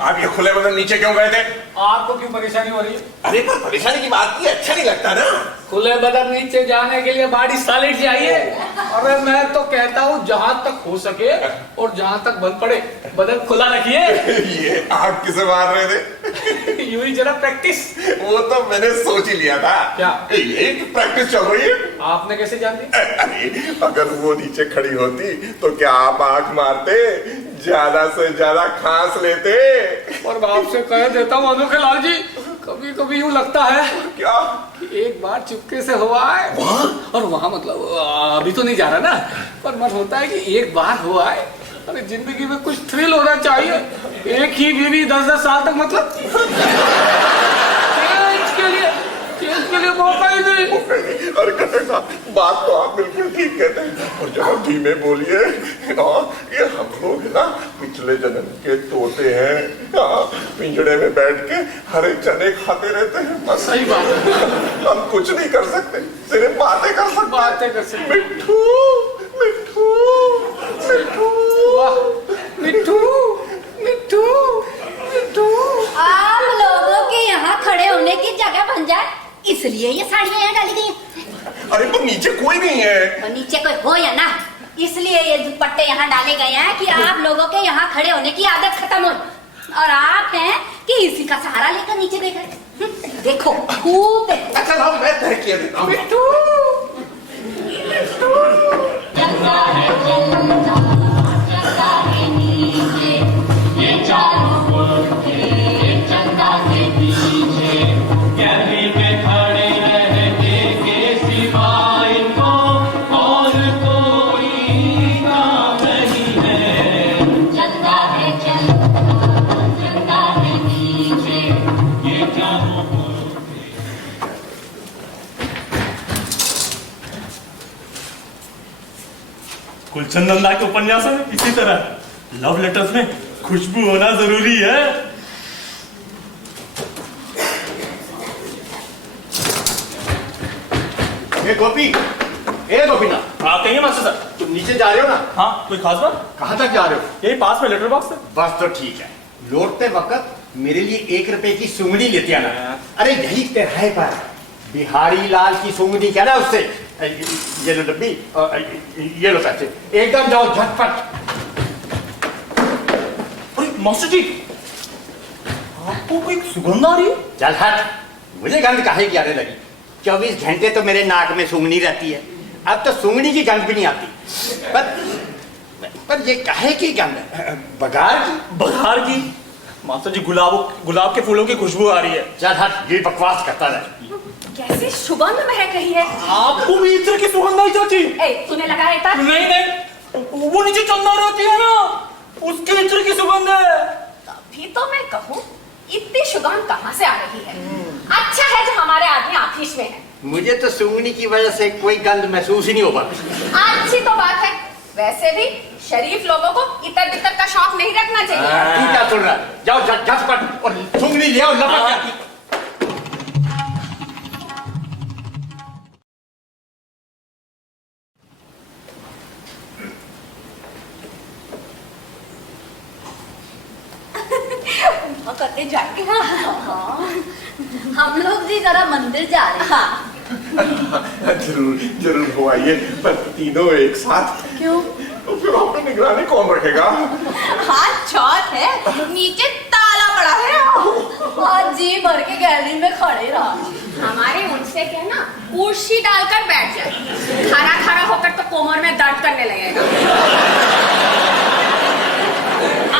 आप ये खुले बदन नीचे क्यों गए थे? आपको क्यों परेशानी हो रही है? अरे पर परेशानी की बात नहीं, अच्छा नहीं लगता ना। खुले बदन नीचे जाने के लिए बॉडी सॉलिड चाहिए। अरे मैं तो कहता हूँ जहाँ तक हो सके और जहाँ तक बल पड़े बदन खुला रखिए। ये आप किसे मार रहे थे? यूं ही जरा प्रैक्टिस। वो तो मैंने सोच ही लिया था। क्या? ये प्रैक्टिस चल रही है। आपने कैसे जान दी? अरे अगर वो नीचे खड़ी होती तो क्या आप आंख मारते, ज्यादा से ज्यादा खांस लेते? और आपसे कह देता हूँ मधु के लाल जी, कभी कभी यूं लगता है क्या कि एक बार चुपके से हुआ है और वहां मतलब अभी तो नहीं जा रहा ना, पर मन होता है कि एक बार हुआ है। अरे जिंदगी में कुछ थ्रिल होना चाहिए। एक ही बीवी 10-10 साल तक मतलब चेंज के लिए मौका ही नहीं। अरे कटक साहब, बात तो आप बिल्कुल ठीक कहते हैं, और जरा धीमे बोलिए। ये हम लोग ना पिछले जन्म के तोते हैं, पिंजड़े में बैठ के हरे चने खाते रहते हैं, बस। सही बात है। हम कुछ नहीं कर सकते, सिर्फ बातें कर सकते। बातें कर सकते। मिट्ठू मिट्ठू मिट्ठू, वाह, मिट्ठू मिट्ठू मिट्ठू। आप लोगों के यहाँ खड़े होने की जगह बन जाए, इसलिए ये साड़ियाँ यहाँ डाली गई हैं। अरे पर नीचे कोई नहीं है। और नीचे कोई हो या ना, इसलिए ये दुपट्टे यहाँ डाले गए हैं कि आप लोगों के यहाँ खड़े होने की आदत खत्म हो। और आप हैं कि इसी का सहारा लेकर नीचे देख रहे। देखो खूब देखो। अच्छा साहब, मैं तय किया देता हूँ। मिट्ठू कुलचंद नंदा के उपन्यासों में इसी तरह लव लेटर्स में खुशबू होना जरूरी है। ए गोपी, ए गोपीनाथ, आप कहिए मास्टर साहब। तुम नीचे जा रहे हो ना? हाँ, कोई खास बात? कहाँ तक जा रहे हो? यही पास में लेटर बॉक्स है। बस तो ठीक है, लौटते वक्त मेरे लिए 1 रुपए की सुंगड़ी लेते आना। अरे यही तिराहे पर बिहारी लाल की सुंगड़ी, क्या ना उससे। ये लो डब्बी, ये लो पैसे, एकदम जाओ झटपट। अरे मास्टर जी, आपको कोई सुगंध आ रही है? चल हट, मुझे गंध काहे की आने लगी? 24 घंटे तो मेरे नाक में सूंघनी रहती है, अब तो सूंघनी की गंध भी नहीं आती। पर ये काहे की गंध है? बघार की? बघार की? मास्टर जी, गुलाब के फूलों की खुशबू आ रही है। चल हट, ये बकवास करता रहे। कैसी सुगंध महक रही है। आपको भी इत्र की सुगंध आई चाची? तूने लगाया था? नहीं, वो नीचे चंदा रहती है ना, उसके इत्र की सुगंध है। तभी तो मैं कहूँ इतनी सुगंध कहाँ से आ रही है। अच्छा है जो हमारे आदमी ऑफिस में है। मुझे तो सूंघनी की वजह से कोई गंध महसूस ही नहीं हो पाता। अच्छी तो बात है, वैसे भी शरीफ लोगों को इतर बितर का शौक नहीं रखना चाहिए। तू क्या सुन रहा है? जाओ झटपट और सूंघनी ले आओ, लपट कर। करते जाएंगे। हाँ, हम लोग भी जरा मंदिर जा रहे हैं। हाँ। जरूर जरूर हो आइए, पर तीनों एक साथ। क्यों? तो फिर अपनी निगरानी कौन रखेगा? हाँ चौथ है, नीचे ताला पड़ा है। आज जी भर के गैलरी में खड़े रहा। हमारे उनसे कहना कुर्सी डालकर बैठ जाए, खड़ा खड़ा होकर तो कोमर में दर्द करने लगेगा।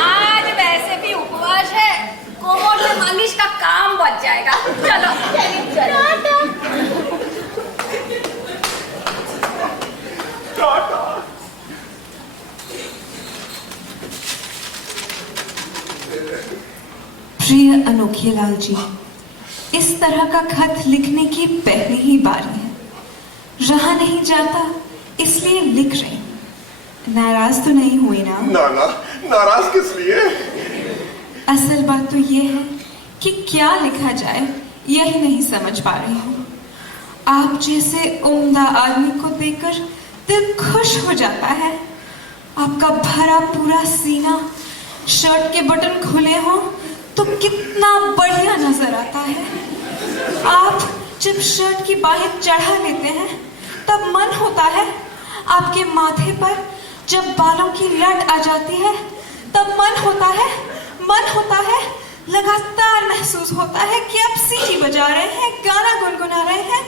आज वैसे भी उपवास है, कोमर में मालिश का काम बच जाएगा। चलो प्रिय अनोखे लाल जी, इस तरह का खत लिखने की पहली ही बारी है। रहा नहीं जाता इसलिए लिख रही हूं। नाराज तो नहीं हुई ना? ना ना, नाराज किस लिए? असल बात तो ये है कि क्या लिखा जाए यही नहीं समझ पा रही हूँ। आप जैसे उम्दा आदमी को देखकर दिल खुश हो जाता है। आपका भरा पूरा सीना, शर्ट के बटन खुले हों तो कितना बढ़िया नजर आता है। आप जब शर्ट की बाहें चढ़ा लेते हैं तब मन होता है। आपके माथे पर जब बालों की लट आ जाती है तब मन होता है, लगातार महसूस होता है कि आप सीटी बजा रहे हैं, गाना गुनगुना रहे हैं।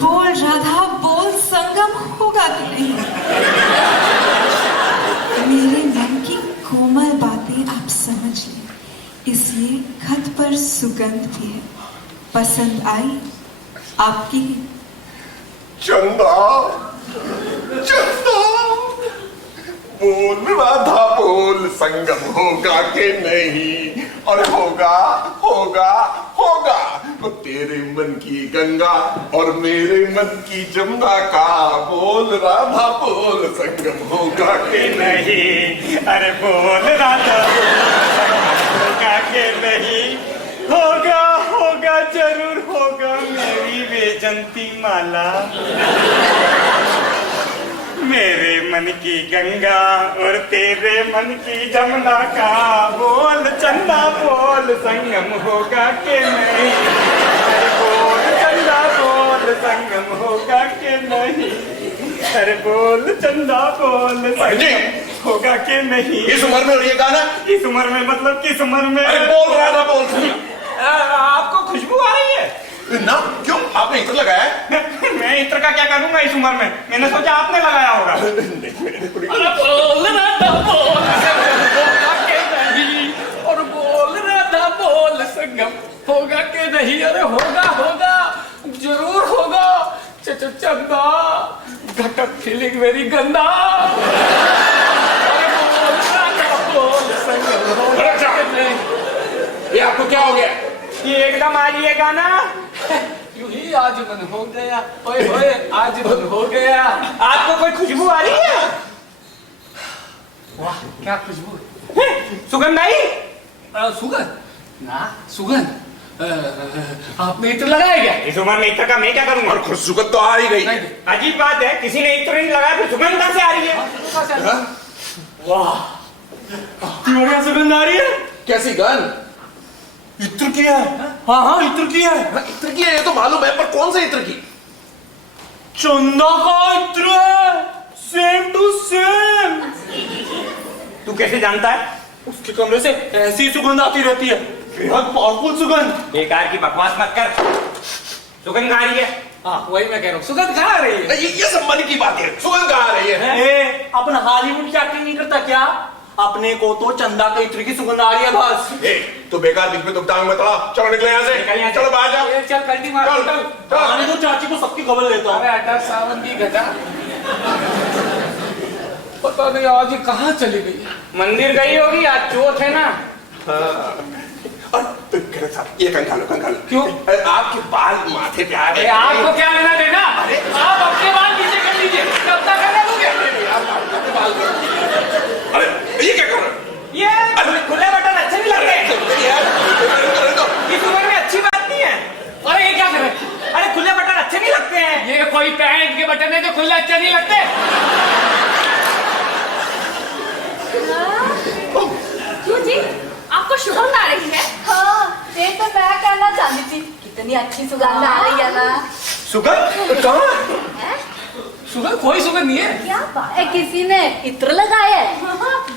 बोल राधा बोल, संगम होगा कि नहीं? मेरे मन की कोमल बातें आप समझ लें, इसलिए खत पर सुगंध भी है। पसंद आई आपकी? चंदा, चंदा, बोल राधा बोल, संगम होगा कि नहीं? और होगा होगा होगा। तो तेरे मन की गंगा और मेरे मन की जमुना का, बोल राधा बोल, संगम होगा कि नहीं? अरे बोल राधा होगा कि नहीं? होगा होगा जरूर होगा मेरी बेजंती माला। मेरे मन की गंगा और तेरे मन की जमुना का, बोल चंदा बोल, संगम होगा कि नहीं? अरे बोल चंदा बोल, संगम होगा कि नहीं? अरे बोल चंदा बोल, संगम होगा कि नहीं? इस उम्र में और ये गाना? इस उम्र में मतलब किस उम्र में? अरे बोल राधा बोल। आपको खुशबू आ रही है ना? क्यों, आपने इत्र लगाया है? मैं इत्र का क्या करूंगा इस उम्र में? मैंने सोचा आपने लगाया होगा। अरे बोल राधा बोल, संगम होगा कि नहीं? और बोल राधा बोल, संगम होगा कि नहीं? अरे होगा होगा जरूर होगा। चंदा, घटक फीलिंग वेरी गंदा। अरे बोल राधा बोल, संगम होगा कि नहीं? ये आपको क्या हो गया? ये एकदम आज ये गाना यूं ही आज मन हो गया, ओए होए आज मन हो गया। आपको कोई खुशबू आ रही है? वाह क्या खुशबू! सुगंध आई? सुगंध ना, सुगंध आपने इत्र लगाया क्या? इस उम्र में इत्र का मैं क्या करूंगा? और सुगंध तो आ ही गई। अजीब बात है, किसी ने इत्र नहीं लगाया फिर सुगंध कहां से आ रही है? वाह, क्यों क्या सुगंध आ रही है? कैसी गंध? इत्र की है? हाँ इत्र की है। इत्र की है ये तो मालूम है, पर कौन से इत्र की? चंदा का इत्र है, सेम टू सेम। तू कैसे जानता है? उसके कमरे से ऐसी सुगंध आती रहती है, बेहद पावरफुल सुगंध। बेकार की बकवास मत कर। सुगंध कहां आ रही है? हाँ वही मैं कह रहा हूँ, सुगंध कहाँ आ रही है? ये सब मन की बात है, सुगंध कहाँ आ रही है? अपन हॉलीवुड की एक्टिंग नहीं करता क्या? अपने को तो चंदा के इत्र की सुगंध आ रही है बस। तो बेकार बीच में तुम टांग में तड़ा। चलो निकले यहाँ से, चलो बाहर जाओ। चल कल्टी मार, चल आने दो, चाची को सबकी खबर लेता हूँ। अरे अटर सावन की घटा, पता नहीं आज ये कहाँ चली गई। मंदिर गई होगी, आज चौथ है ना। ये कंखा लो, कंखा लो। क्यों? आपके बाल माथे पे आ गए। आपको क्या लेना देना? आप अपने बाल पीछे कर लीजिए, कब तक करने दोगे? अरे ये क्या कर रहे हो? ये खुले बटन अच्छे नहीं लगते। इस उम्र में अच्छी बात नहीं है। अरे ये क्या कर रहे हैं? अरे खुले बटन अच्छे नहीं लगते हैं। ये कोई पैंट के बटन है जो खुले अच्छे नहीं लगते? क्यों जी, आपको सुगंध आ रही है? हाँ, ये तो मैं कहना चाहती थी, कितनी अच्छी सुगंध आ रही है ना। सुगंध कहाँ? सुगंध कोई सुगंध नहीं है। क्या बात है, किसी ने इत्र लगाया है?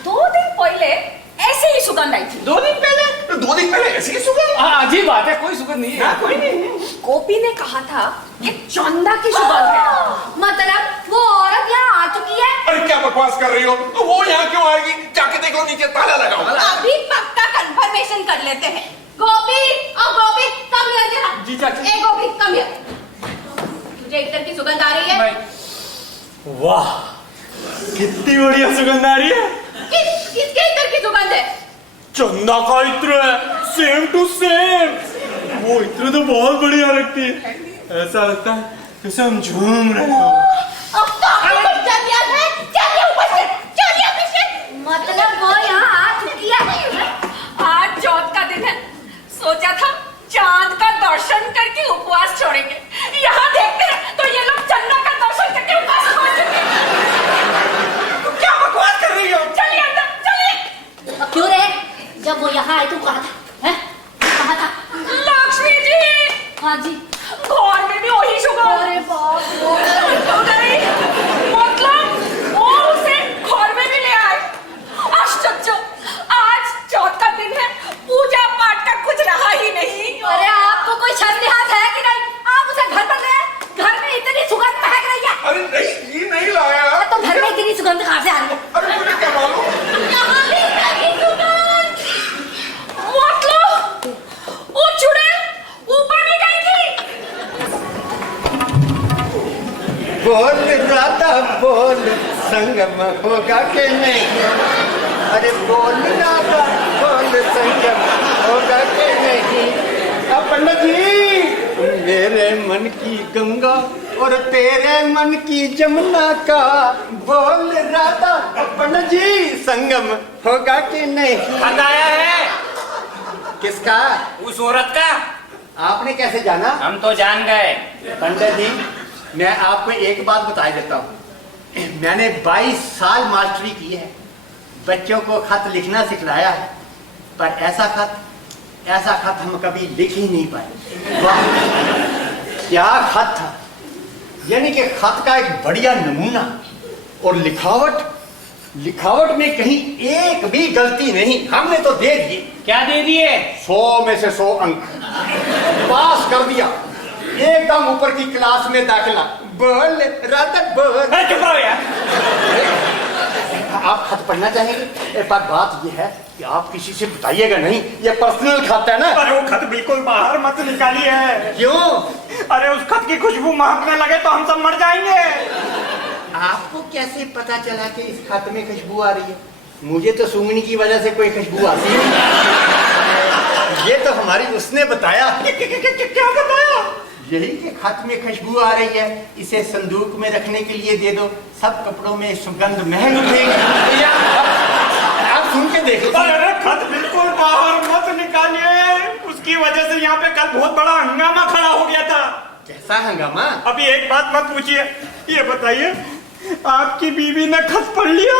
2 दिन पहले ऐसे ही सुगंध आई थी। 2 दिन पहले? 2 दिन पहले ऐसी सुगंध? हाँ अजीब बात है, कोई सुगंध नहीं है। कोई नहीं। गोपी ने कहा था ये चंदा की सुगंध है। मतलब वो औरत यहाँ आ चुकी है? अरे क्या बकवास कर रही हो? तो वो यहाँ क्यों आएगी? जाके देखो नीचे ताला लगाओ। अभी पक्का कंफर्मेशन कर लेते हैं। गोपी, ओ गोपी, कम हियर जरा। जी चाची। ए गोपी, कम हियर। तुझे इत्र की सुगंध आ रही है? नहीं। वाह, कितनी बढ़िया सुगंध आ रही है। किसके इत्र की सुगंध है? चंदा का इत्र है, सेम टू सेम। वो इत्र तो बहुत बढ़िया लगती है, ऐसा लगता है जैसे हम झूम रहे हो। अब तो आपको चलिए है, चलिए ऊपर से, चलिए पीछे। मतलब वो यहाँ आ चुकी है। आज चौथ का दिन है, सोचा था चांद का दर्शन करके उपवास छोड़ेंगे। यहाँ देखते हैं तो ये लोग चंदा का दर्शन करके उपवास छोड़ चुके हैं। तुम क्या बकवास कर रही हो? चलिए अंदर, चलिए। अब क्यों रे? जब वो यहाँ आए तो कहा था, हैं? कहा था? लक्ष्मी जी, हाँ जी। घर में भी वही शुगर। अरे बाप रे। मतलब वो उसे घर में भी ले आए। आश्चर्य, आज चौथ का दिन है, पूजा पाठ का कुछ रहा ही नहीं। अरे आपको कोई शर्म लिहाज है कि नहीं? आप उसे घर पर ले आए? घर में इतनी सुगंध महक रही है। अरे नहीं, ये नहीं लाया। तो घर में इतनी सुगंध कहाँ से आ रही है? अरे मुझे क्या मालूम? यहाँ भी नहीं सुगंध। मतलब वो चुड़ैल ऊपर भी गई थी। बोल राधा बोल, संगम होगा कि नहीं? अरे बोल राधा बोल, संगम होगा कि नहीं? अब पंडित जी, मेरे मन की गंगा और तेरे मन की जमुना का, बोल राधा। अब पंडित जी, संगम होगा कि नहीं? खत आया है। किसका? उस औरत का। आपने कैसे जाना? हम तो जान गए। पंडित जी, मैं आपको एक बात बता देता हूँ। मैंने 22 साल मास्टरी की है, बच्चों को खत लिखना सिखलाया है, पर ऐसा खत हम कभी लिख ही नहीं पाए। वाह, क्या खत था! यानी कि खत का एक बढ़िया नमूना, और लिखावट में कहीं एक भी गलती नहीं। हमने तो दे दिए। क्या दे दिए? 100 में से 100 अंक पास कर दिया, एकदम ऊपर की क्लास में दाखिला। बोल राधा बोल। चुप रहो यार। आप खत पढ़ना चाहेंगे? एक बात ये है कि आप किसी से बताइएगा नहीं, ये पर्सनल खत है ना। पर वो खत बिल्कुल बाहर मत निकालिए। क्यों? अरे उस खत की खुशबू महकने लगे तो हम सब मर जाएंगे। आपको कैसे पता चला कि इस खत में खुशबू आ रही है? मुझे तो सूंघने की वजह से कोई खुशबू आती नहीं। ये तो हमारी उसने बताया। क्या बताया? यही कि खत में खुशबू आ रही है, इसे संदूक में रखने के लिए दे दो, सब कपड़ों में सुगंध महक उठेगी। आप सुन के देखो। अरे खत बिल्कुल बाहर मत निकालिए, उसकी वजह से यहाँ पे कल बहुत बड़ा हंगामा खड़ा हो गया था। कैसा हंगामा? अभी एक बात मत पूछिए, ये बताइए आपकी बीवी ने खत पढ़ लिया?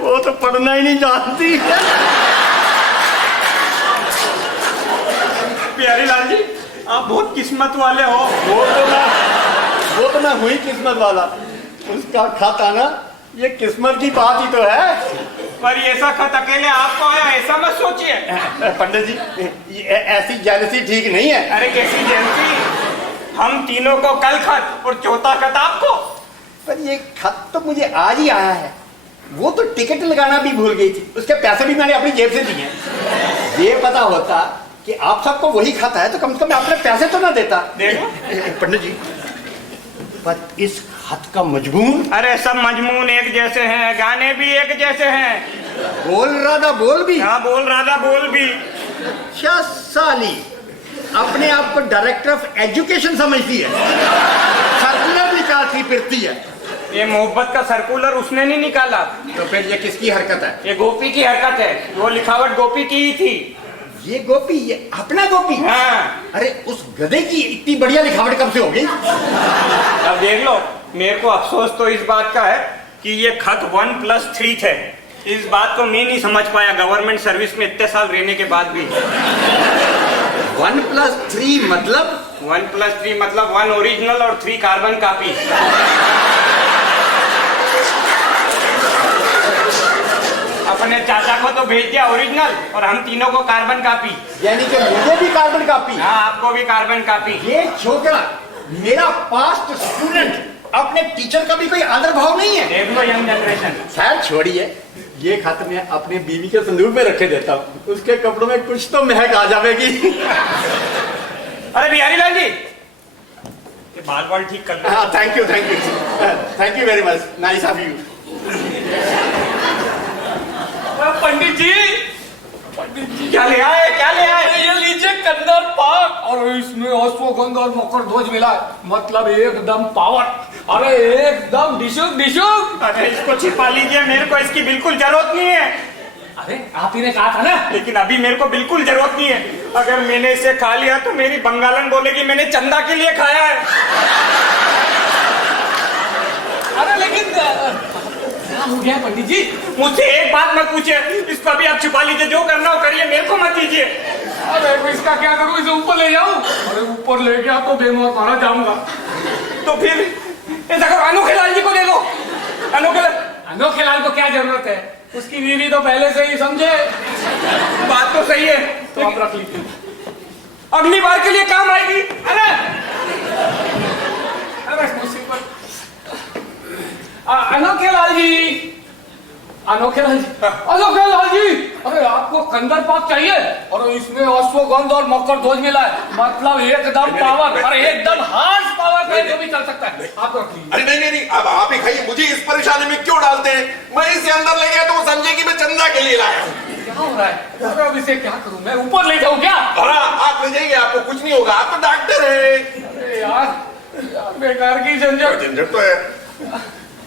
वो तो पढ़ना ही नहीं जानती। प्यारी लाल जी, आप बहुत किस्मत वाले हो। वो तो ना हुई किस्मत वाला, उसका खत आना ये किस्मत की बात ही तो है। पर ऐसा खत अकेले आपको आया ऐसा मत सोचिए। पंडित जी, ऐसी जेलसी ठीक नहीं है। अरे कैसी जेलसी? हम तीनों को कल खत और चौथा खत आपको। पर ये खत तो मुझे आज ही आया है। वो तो टिकट लगाना भी भूल गई थी, उसके पैसे भी मैंने अपनी जेब से दिए। ये पता होता कि आप सबको वही खत है तो कम से कम अपने पैसे तो ना देता। देखो पंडित जी, पर इस खत का मजमून। अरे सब मजमून एक जैसे हैं, गाने भी एक जैसे हैं। बोल राधा बोल भी। हाँ बोल राधा बोल भी। क्या साली अपने आप को डायरेक्टर ऑफ एजुकेशन समझती है, सर्कुलर निकालती फिरती है। ये मोहब्बत का सर्कुलर उसने नहीं निकाला। तो फिर ये किसकी हरकत है? ये गोपी की हरकत है। वो लिखावट गोपी की ही थी। ये गोपी, ये अपना गोपी? हाँ। अरे उस गधे की इतनी बढ़िया लिखावट कब से हो गई? अब देख लो, मेरे को अफसोस तो इस बात का है कि ये खत 1+3 थे। इस बात को मैं नहीं समझ पाया गवर्नमेंट सर्विस में इतने साल रहने के बाद भी। 1+3 मतलब? 1+3 मतलब 1 ओरिजिनल और 3 कार्बन कॉपी। अपने चाचा को तो भेज दिया ओरिजिनल और हम तीनों को कार्बन कॉपी। यानी कि मुझे भी कार्बन कॉपी? हाँ आपको भी कार्बन कॉपी। ये छोकरा मेरा पास्ट स्टूडेंट, अपने टीचर का भी कोई आदर भाव नहीं है। देख लो यंग जनरेशन। खैर छोड़िए, ये खत मैं अपने बीवी के संदूक में रखे देता हूँ, उसके कपड़ों में कुछ तो महक आ जाएगी। अरे बिहारी लाल जी, ये बाल ठीक कर लो। हाँ thank you very much, nice of you. इसमें अश्वगंधा और मकरध्वज मिला है, मतलब एकदम पावर। अरे एकदम डिशुक डिशुक। अरे इसको छिपा लीजिए, मेरे को इसकी बिल्कुल जरूरत नहीं है। अरे आप ही ने कहा था ना। लेकिन अभी मेरे को बिल्कुल जरूरत नहीं है। अगर मैंने इसे खा लिया तो मेरी बंगालन बोलेगी मैंने चंदा के लिए खाया है। अरे लेकिन क्या हो गया पंडित जी? मुझसे एक बात मत पूछिए, इसको अभी आप छुपा लीजिए, जो करना हो करिए, मेरे को मत कीजिए। अरे मैं इसका क्या करूं, इसे ऊपर ले जाऊं? अरे ऊपर ले गया तो बेमौत मारा जाऊंगा। तो फिर ऐसा करो, अनोखे लाल जी को दे दो। अनोखे लाल को क्या जरूरत है, उसकी बीवी तो पहले से ही समझे। बात तो सही है, तो आप रख लीजिए, अगली बार के लिए काम आएगी। अरे अरे मुसीबत। अनोखे लाल जी, अनोखे लाल जी, अनोखे लाल जी, अरे आपको कंदर पाक चाहिए? और इसमें अश्वगंधा और मकरध्वज मिला है, मतलब एकदम पावर। अरे एकदम हार्स पावर का जो भी चल सकता है, आप रख लीजिए। अरे नहीं नहीं नहीं, अब आप ही खाइए, मुझे इस परेशानी में क्यों डालते हैं? मैं इसे अंदर ले गया तो वो समझे कि मैं चंदा के लिए लाया हूँ। क्या हो रहा है? अरे अब इसे क्या करूं, मैं ऊपर ले जाऊं क्या? हाँ आप ले जाइए, आपको कुछ नहीं होगा, आप तो डॉक्टर है। अरे यार बेकार की झंझट। झंझट तो है।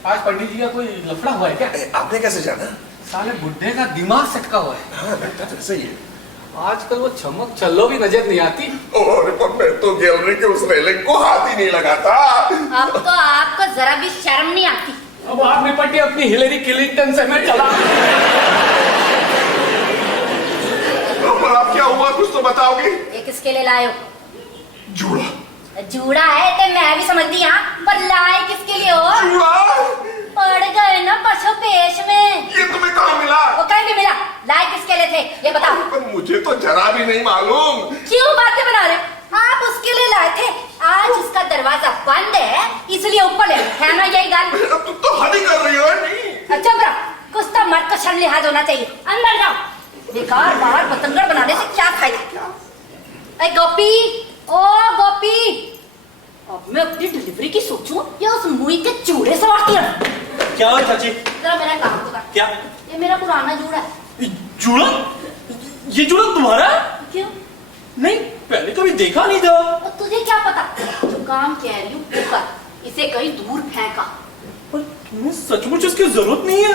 आज पंडित जी का कोई लफड़ा हुआ है क्या? आपने कैसे जाना? साले बुड्ढे का दिमाग सटका हुआ है। हाँ लगता तो सही है। आजकल वो चमक चल्लो भी नजर नहीं आती। और पर मैं तो गैलरी के उस रेलिंग को हाथ ही नहीं लगाता। अब तो आपको जरा भी शर्म नहीं आती। अब आप निपटिए अपनी हिलेरी क्लिंटन से, मैं चला। पर आप क्या हुआ, कुछ तो बताओगे? ये किसके लिए लाए हो? जूड़ा। जूड़ा है तो मैं भी समझती हाँ, पर लाए किसके लिए हो? जूड़ा पड़ गए ना पशु पेश में। ये तुम्हें कहाँ मिला? वो कहीं भी मिला। लाए किसके लिए थे ये बताओ। पर मुझे तो जरा भी नहीं मालूम। क्यों बातें बना रहे? आप उसके लिए लाए थे, आज उसका दरवाजा बंद है इसलिए ऊपर ले है ना, यही गाल? अब तुम तो हद ही कर रही हो। नहीं अच्छा ब्रा, कुछ तो मर्द को शर्म लिहाज होना चाहिए। अंदर जाओ, बेकार बाहर पतंगड़ बनाने से क्या फायदा? अरे गोपी, ओ गोपी, अब मैं अपनी डिलीवरी की सोचूं या उस मुई के चूड़े से वाटती हूँ? क्या हुआ चाची? जरा मेरा काम तो कर। क्या? ये मेरा पुराना जूड़ा है। जूड़ा? ये जूड़ा तुम्हारा? क्यों? नहीं, पहले कभी देखा नहीं था। और तुझे क्या पता? जो काम कह रही हूँ वो कर, इसे कहीं दूर फेंका। पर तुम्हें सचमुच इसकी जरूरत नहीं है,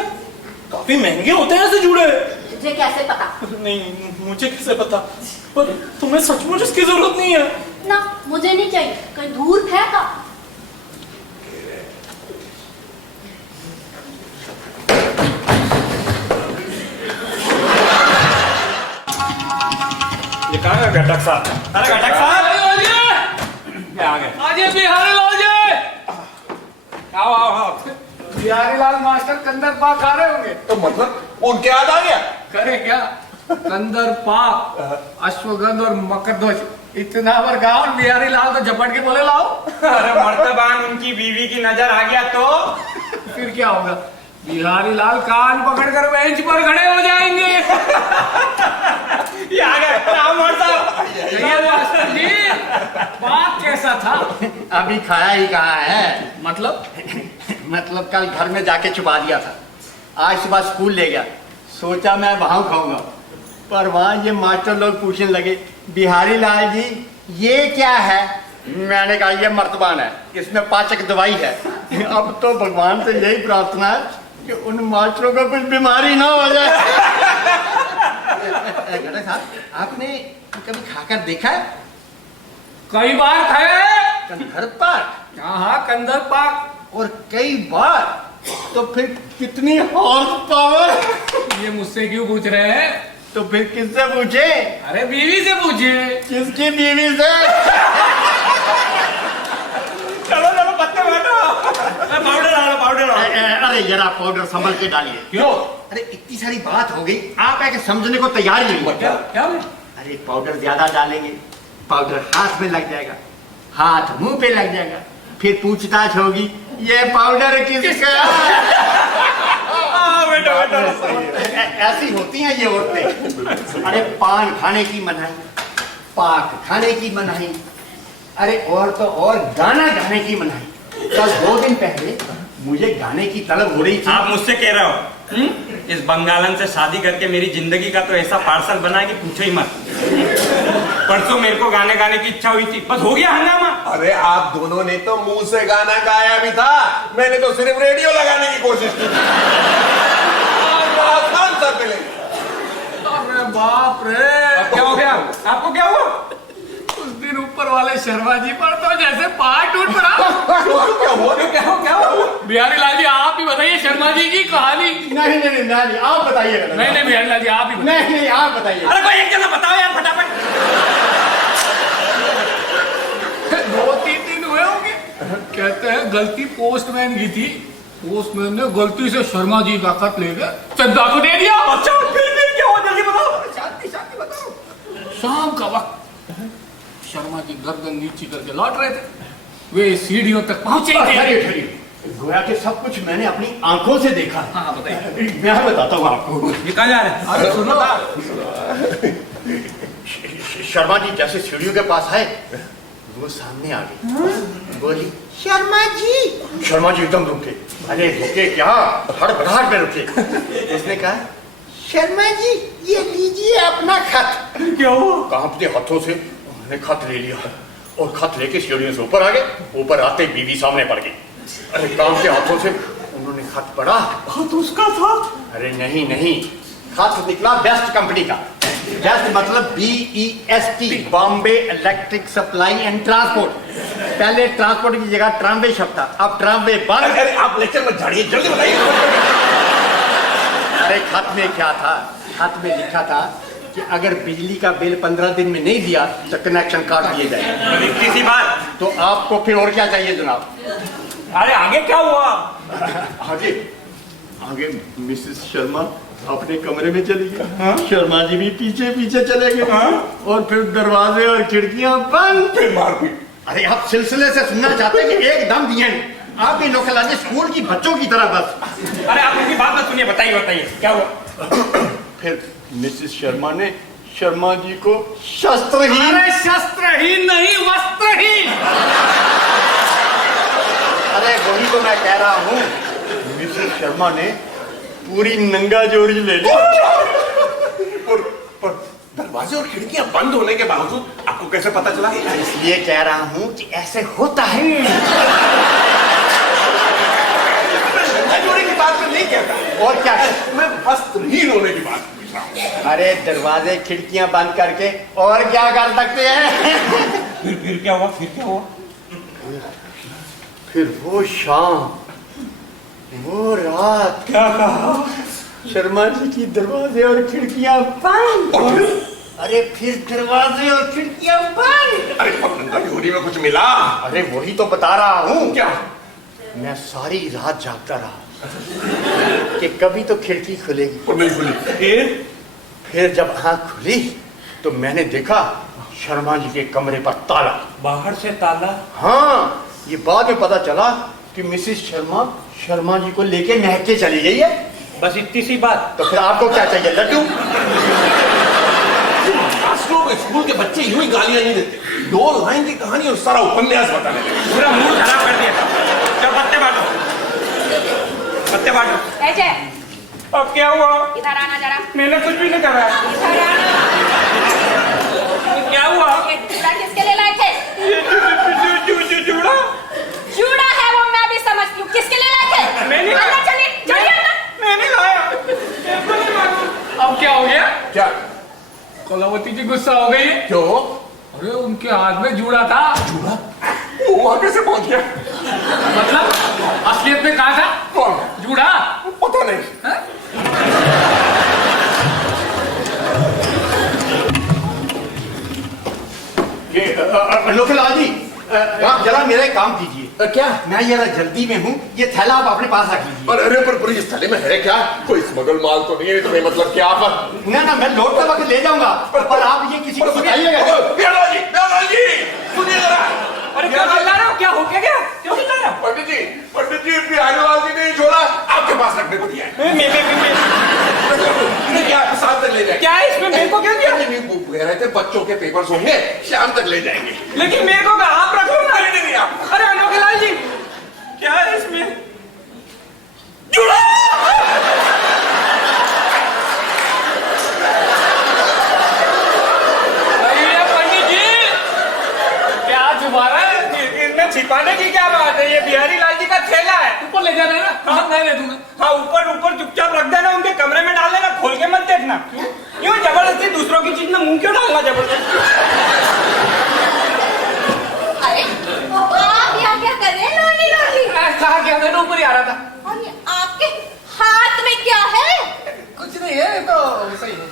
काफी महंगे होते हैं ऐसे जूड़े। तुझे कैसे पता? नहीं, मुझे कैसे पता, पर तुम्हें सचमुच इसकी जरूरत नहीं है। ना मुझे नहीं चाहिए, कहीं दूर फेंका। ये कहाँ है घटक साहब? अरे घटक साहब आ गए। आजे बिहारी लाल जी, आओ आओ आओ। बिहारी लाल मास्टर कंदर पाक खा रहे होंगे तो मतलब उनके याद आ गया? करे क्या? कंदर पाक, अश्वगंध और मकरध्वज इतना पर गाओ, बिहारी लाल तो झपट के बोले लाओ। अरे मर्तबान उनकी बीवी की नजर आ गया तो फिर क्या होगा? बिहारी लाल कान पकड़कर बेंच पर खड़े हो जाएंगे। ये आ गए। राम साहब, मास्टर जी, बात कैसा था? अभी खाया ही कहा है। मतलब कल घर में जाके छुपा दिया था, आज सुबह स्कूल ले गया, सोचा मैं वहां खाऊंगा, पर वहां ये मास्टर लोग पूछने लगे, बिहारी लाल जी ये क्या है? मैंने कहा ये मर्तबान है, इसमें पाचक दवाई है। अब तो भगवान से यही प्रार्थना है कि उन मास्टरों को कुछ बीमारी ना हो जाए। घटक साहब, आपने कभी खाकर देखा है? कई बार खाए। कंदर पाक? हाँ कंदर पाक। और कई बार? तो फिर कितनी हॉर्स पावर? ये मुझसे क्यों पूछ रहे हैं? तो फिर किससे पूछे? अरे बीवी से पूछिए। किसकी बीवी से? चलो चलो पत्ते बैठो। पाउडर डालो, पाउडर डालो। अरे जरा पाउडर संभल के डालिए। क्यों? अरे इतनी सारी बात हो गई, आप आके समझने को तैयार ही नहीं हुआ। क्या क्या? अरे पाउडर ज्यादा डालेंगे, पाउडर हाथ में लग जाएगा, हाथ मुंह पे लग जाएगा, फिर पूछताछ होगी ये पाउडर किसका? बैठो बैठो। ऐसी होती हैं ये औरतें। अरे पान खाने की मनाही, पाक खाने की मनाही, अरे और तो और गाना गाने की मनाही। कल 2 दिन पहले मुझे गाने की तलब हो रही थी। आप मुझसे कह रहे हो? इस बंगालन से शादी करके मेरी जिंदगी का तो ऐसा पार्सल बना कि पूछो ही मत। परसों मेरे को गाने गाने की इच्छा हुई थी, बस हो गया हंगामा। अरे आप दोनों ने तो मुंह से गाना गाया भी था, मैंने तो सिर्फ रेडियो लगाने की कोशिश की थी। आसमान सर पे ले। अरे बाप रे, क्या हो गया? आपको क्या हुआ? उस दिन ऊपर वाले शर्मा जी पर तो जैसे पहाड़ टूट पड़ा। क्या हुआ? बिहारी लाल जी आप ही बताइए शर्मा जी की कहानी। नहीं आप बताइए। नहीं बिहारी लाल जी आप ही बताइए। नहीं आप बताइए। अरे कोई एक जना बताओ यार फटाफट। 2-3 दिन हुए होंगे। कहते हैं गलती पोस्टमैन की थी, पोस्टमैन ने गलती से शर्मा जी का खत लेकर चंदा को दे दिया। अच्छा फिर क्या हुआ, जल्दी बताओ। शांति बताओ। शाम का वक्त शर्मा जी गर्दन नीची करके लौट रहे थे, वे सीढ़ियों तक पहुंचे थे। गोया कि सब कुछ मैंने अपनी आंखों से देखा है। हाँ बताइए। मैं बताता हूँ आपको। ये कहाँ जा रहे हैं? अरे सुनो, शर्मा जी जैसे सीढ़ियों के पास आए, वो सामने आ गई, बोली शर्मा जी एकदम रुके। अरे रुके क्या, हड़बड़ाहट में रुके। उसने कहा शर्मा जी ये लीजिए अपना खत। क्या हुआ? कांपते हाथों से उन्होंने खत ले लिया और खत लेके सीढ़ियों से ऊपर आ गए। ऊपर आते बीवी सामने पड़ गई। अरे कांपते हाथों से उन्होंने खत पढ़ा। खत उसका था? अरे नहीं, खत निकला बेस्ट कंपनी का। बेस्ट मतलब BEST, Bombay electric supply and transport. पहले ट्रांसपोर्ट की जगह ट्रामवे शब्द था, अब ट्रामवे बंद। अरे आप लेक्चर मत झाड़िए, जल्दी बताइए। अरे खत में क्या था? खत में लिखा था कि अगर बिजली का बिल 15 दिन में नहीं दिया तो कनेक्शन काट दिए जाए। किसी बात तो आपको फिर और क्या चाहिए जनाब? अरे आगे क्या हुआ? आगे मिसेस शर्मा अपने कमरे में चली गई। शर्मा जी भी पीछे चले गए। और फिर दरवाजे और खिड़कियां बंद। फिर मारपीट। अरे आप सिलसिले से सुनना चाहते हैं कि एकदम दिए आप भी नौकलाजी स्कूल की बच्चों की तरह बस। अरे आप उनकी बात मत सुनिए, बताइए क्या हुआ? फिर मिसेस शर्मा ने शर्मा जी को शस्त्रहीन। अरे शस्त्रहीन नहीं, वस्त्रहीन। अरे वही तो मैं कह रहा हूँ, मिसेस शर्मा ने पूरी नंगा जोरी ले ली। पर दरवाजे और खिड़कियां बंद होने के बावजूद आपको कैसे पता चला? इसलिए कह रहा हूँ कि ऐसे होता है। जोड़ी की बात मैं नहीं कहता। और क्या है? मैं वस्त्रहीन होने की बात पूछ रहा हूँ। अरे दरवाजे खिड़कियां बंद करके और क्या कर सकते हैं? फिर क्या हुआ? फिर वो शाम, वो रात। क्या कहा? शर्मा जी की दरवाजे और खिड़कियां बंद। अरे फिर दरवाजे और खिड़कियां बंद। अरे नंगा जोड़ी में कुछ मिला? अरे वही तो बता रहा हूँ। क्या? मैं सारी रात जागता रहा कि कभी तो खिड़की खुलेगी। और नहीं खुली। फिर जब आँख खुली तो मैंने देखा शर्मा जी के कमरे पर ताला। बाहर से ताला? हाँ, ये बाद में पता चला कि मिसेस शर्मा जी को लेके महके चली गई है। बस इतनी सी बात? तो फिर आपको क्या चाहिए, लड्डू? स्कूल के बच्चे यूं ही गालियां नहीं देते। 2 लाइन की कहानी और सारा उपन्यास बताने लगे। पूरा मूड खराब कर दिया। चल पत्ते बांटो। अजय अब क्या हुआ? इधर आना जरा। मैंने कुछ भी नहीं करा। इधर आना। क्या हुआ? ये टुकड़ा किसके लिए लाए थे? जूड़ा है वो, मैं भी समझती हूँ। किसके लिए लाए थे? मैंने अंदर चलिए। मैंने लाया। अब क्या हो गया? क्या? कलावती जी गुस्सा हो गई। क्यों? अरे उनके हाथ में जूड़ा था। जूड़ा? वो वहां कैसे पहुंच गया? मतलब असलियत में कहा था? कौन? जूड़ा? पता नहीं। लोकलाल जी, आप जरा मेरा एक काम कीजिए। क्या? मैं जरा जल्दी में हूँ, ये थैला आप अपने पास रख लीजिए। और अरे पर इस थैले में है क्या? कोई स्मगल माल तो नहीं है? तुम्हें मतलब क्या? ना मैं लौटते वक्त ले जाऊंगा, पर आप ये किसी को बताइएगा। प्यालाल जी सुनिए जरा। अरे क्या चिल्ला रहे हो? क्या हो गया? क्यों चिल्ला रहे हो? पंडित जी प्यालाल जी ने छोड़ा, आपके पास रखने को दिया है। क्या शाम तक ले जाएंगे? क्या है इसमें? मेरे को क्या दिया? कह रहे थे बच्चों के पेपर्स होंगे, शाम तक ले जाएंगे। लेकिन मेरे को आप रख लो ना। नहीं आप। अरे अनोखेलाल जी, क्या है इसमें? जुड़ा। पंडित देखना। क्यों जबरदस्ती दूसरों की चीज में मुंह क्यों डालना जबरदस्ती? अरे आप यहाँ क्या कर रहे हैं? लोली लोली कहा क्या, मैं ऊपर ही आ रहा था। और ये आपके हाथ में क्या है? कुछ नहीं है, तो सही है।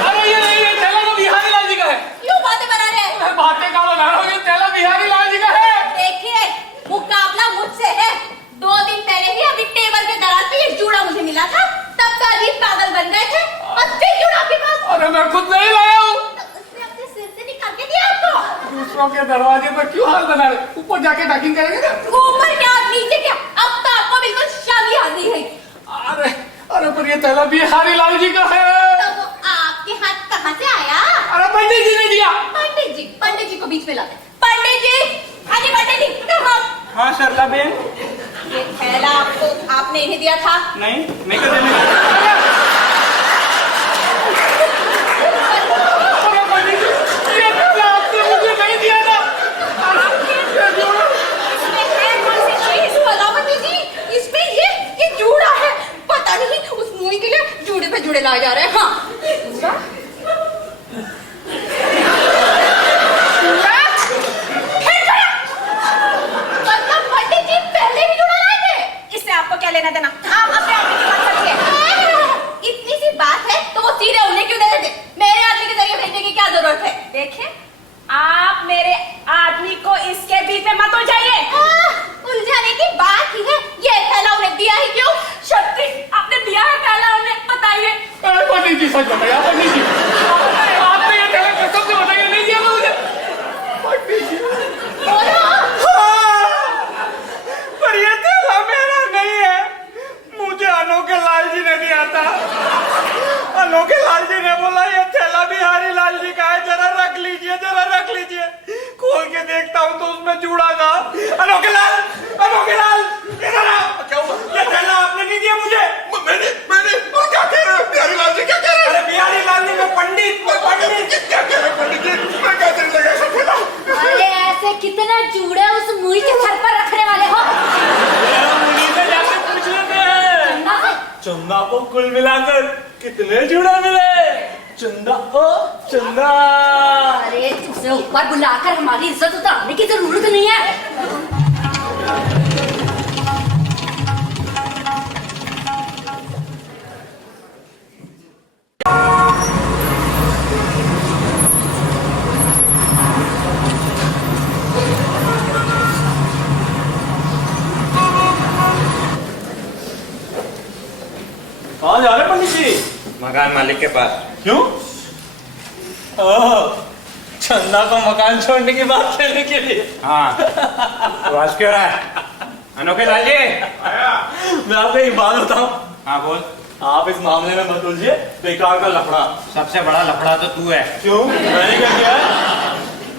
अरे ये नहीं, ये थैला तो बिहारी लाल जी का है। क्यों बातें बना रहे हैं? बातें का बना रहा हूँ, ये थैला बिहारी लाल जी का है। देखिए मुकाबला मुझसे है। 2 दिन पहले ही अभी टेबल पे दराज पे ये जूड़ा मुझे मिला था, तब तो अजीब पागल बन गए थे, और फिर जूड़ा आपके पास। अरे मैं खुद नहीं लाया हूँ। उसने अपने सिर से निकाल के दिया आपको। दूसरों के दरवाजे पर क्यों हाथ बना रहे? ऊपर जाके टैकिंग करेंगे ना। ऊपर क्या नीचे क्या, अब तो आपको बिल्कुल शर्म ही आ गई है। अरे अरे पर ये थैला बिहारी लाल जी का है। तो वो आपके हाथ कहाँ से आया? अरे पंडित जी ने दिया। पंडित जी को बीच में लाते। पंडित जी, हाँ जी पंडित जी, कहाँ? हाँ सरला बहन। ये थैला आपको आपने इन्हें दिया था? नहीं, मैं क्यों देने? अरे पंडित जी, ये थैला आपने मुझे नहीं दिया था। इसमें है कौन सी चीज कलावती जी? इसमें ये जूड़ा है। पता नहीं उस मुई के लिए जूड़े पे जूड़े लाए जा रहे हैं। हाँ जूड़ा? मतलब पंडित जी पहले भी जूड़ा लाए थे? इससे आपको क्या लेना देना? आप अपने आदमी की बात करिए। इतनी सी बात है तो वो सीधे उन्हें क्यों दे देते? मेरे आदमी के जरिए भेजने की क्या जरूरत है? देखिए, आप मेरे आदमी को इसके बीच में मत उलझाइए। उलझाने की बात ही है। ये थैला उन्हें दिया ही क्यों? शक्ति, आपने दिया है थैला उन्हें, बताइए। अरे पंडित जी सच बताइए, पंडित जी आपने ये थैला कसम से बताइए नहीं दिया था मुझे। पंडित जी पर ये थैला मेरा नहीं है, मुझे अनोखे लाल जी ने दिया था। अनोखे लाल जी ने बोला ये थैला बिहारी लाल जी का है, जरा रख लीजिए, जरा रख लीजिए। खोल के देखता हूँ तो उसमें जूड़ा था। अनोखे लाल, इधर आओ। क्या हुआ? ये थैला आपने नहीं दिया मुझे। मैंने और क्या कह रहे हैं बिहारी लाल जी? क्या कह रहे हैं? अरे बिहारी लाल जी में पंडित क्या कह रहे हैं पंडित जी? मैं क्या देने लगा ऐसा थैला? अरे ऐसे कितने जूड़े उस मुई के सर पर रखने वाले हो? मुनीर से जाके पूछ लेते हैं। चंदा से? चंदा को कुल मिलाकर कितने जुड़े मिले? चंदा ओ चंदा। अरे तुझे ऊपर बुलाकर हमारी इज्जत उतारने की जरूरत नहीं है। कहाँ जा रहे पंडित जी? मकान मालिक के पास। क्यों? ओह, चंदा को मकान छोड़ने की बात कहने के लिए। हाँ, तो आज क्यों रहा है? अनोखे लाल जी मैं आपको एक बात बताऊं। हाँ बोल। आप इस मामले में मत उलझिए, बेकार का लफड़ा। सबसे बड़ा लफड़ा तो तू है। क्यों? मैंने क्या किया है?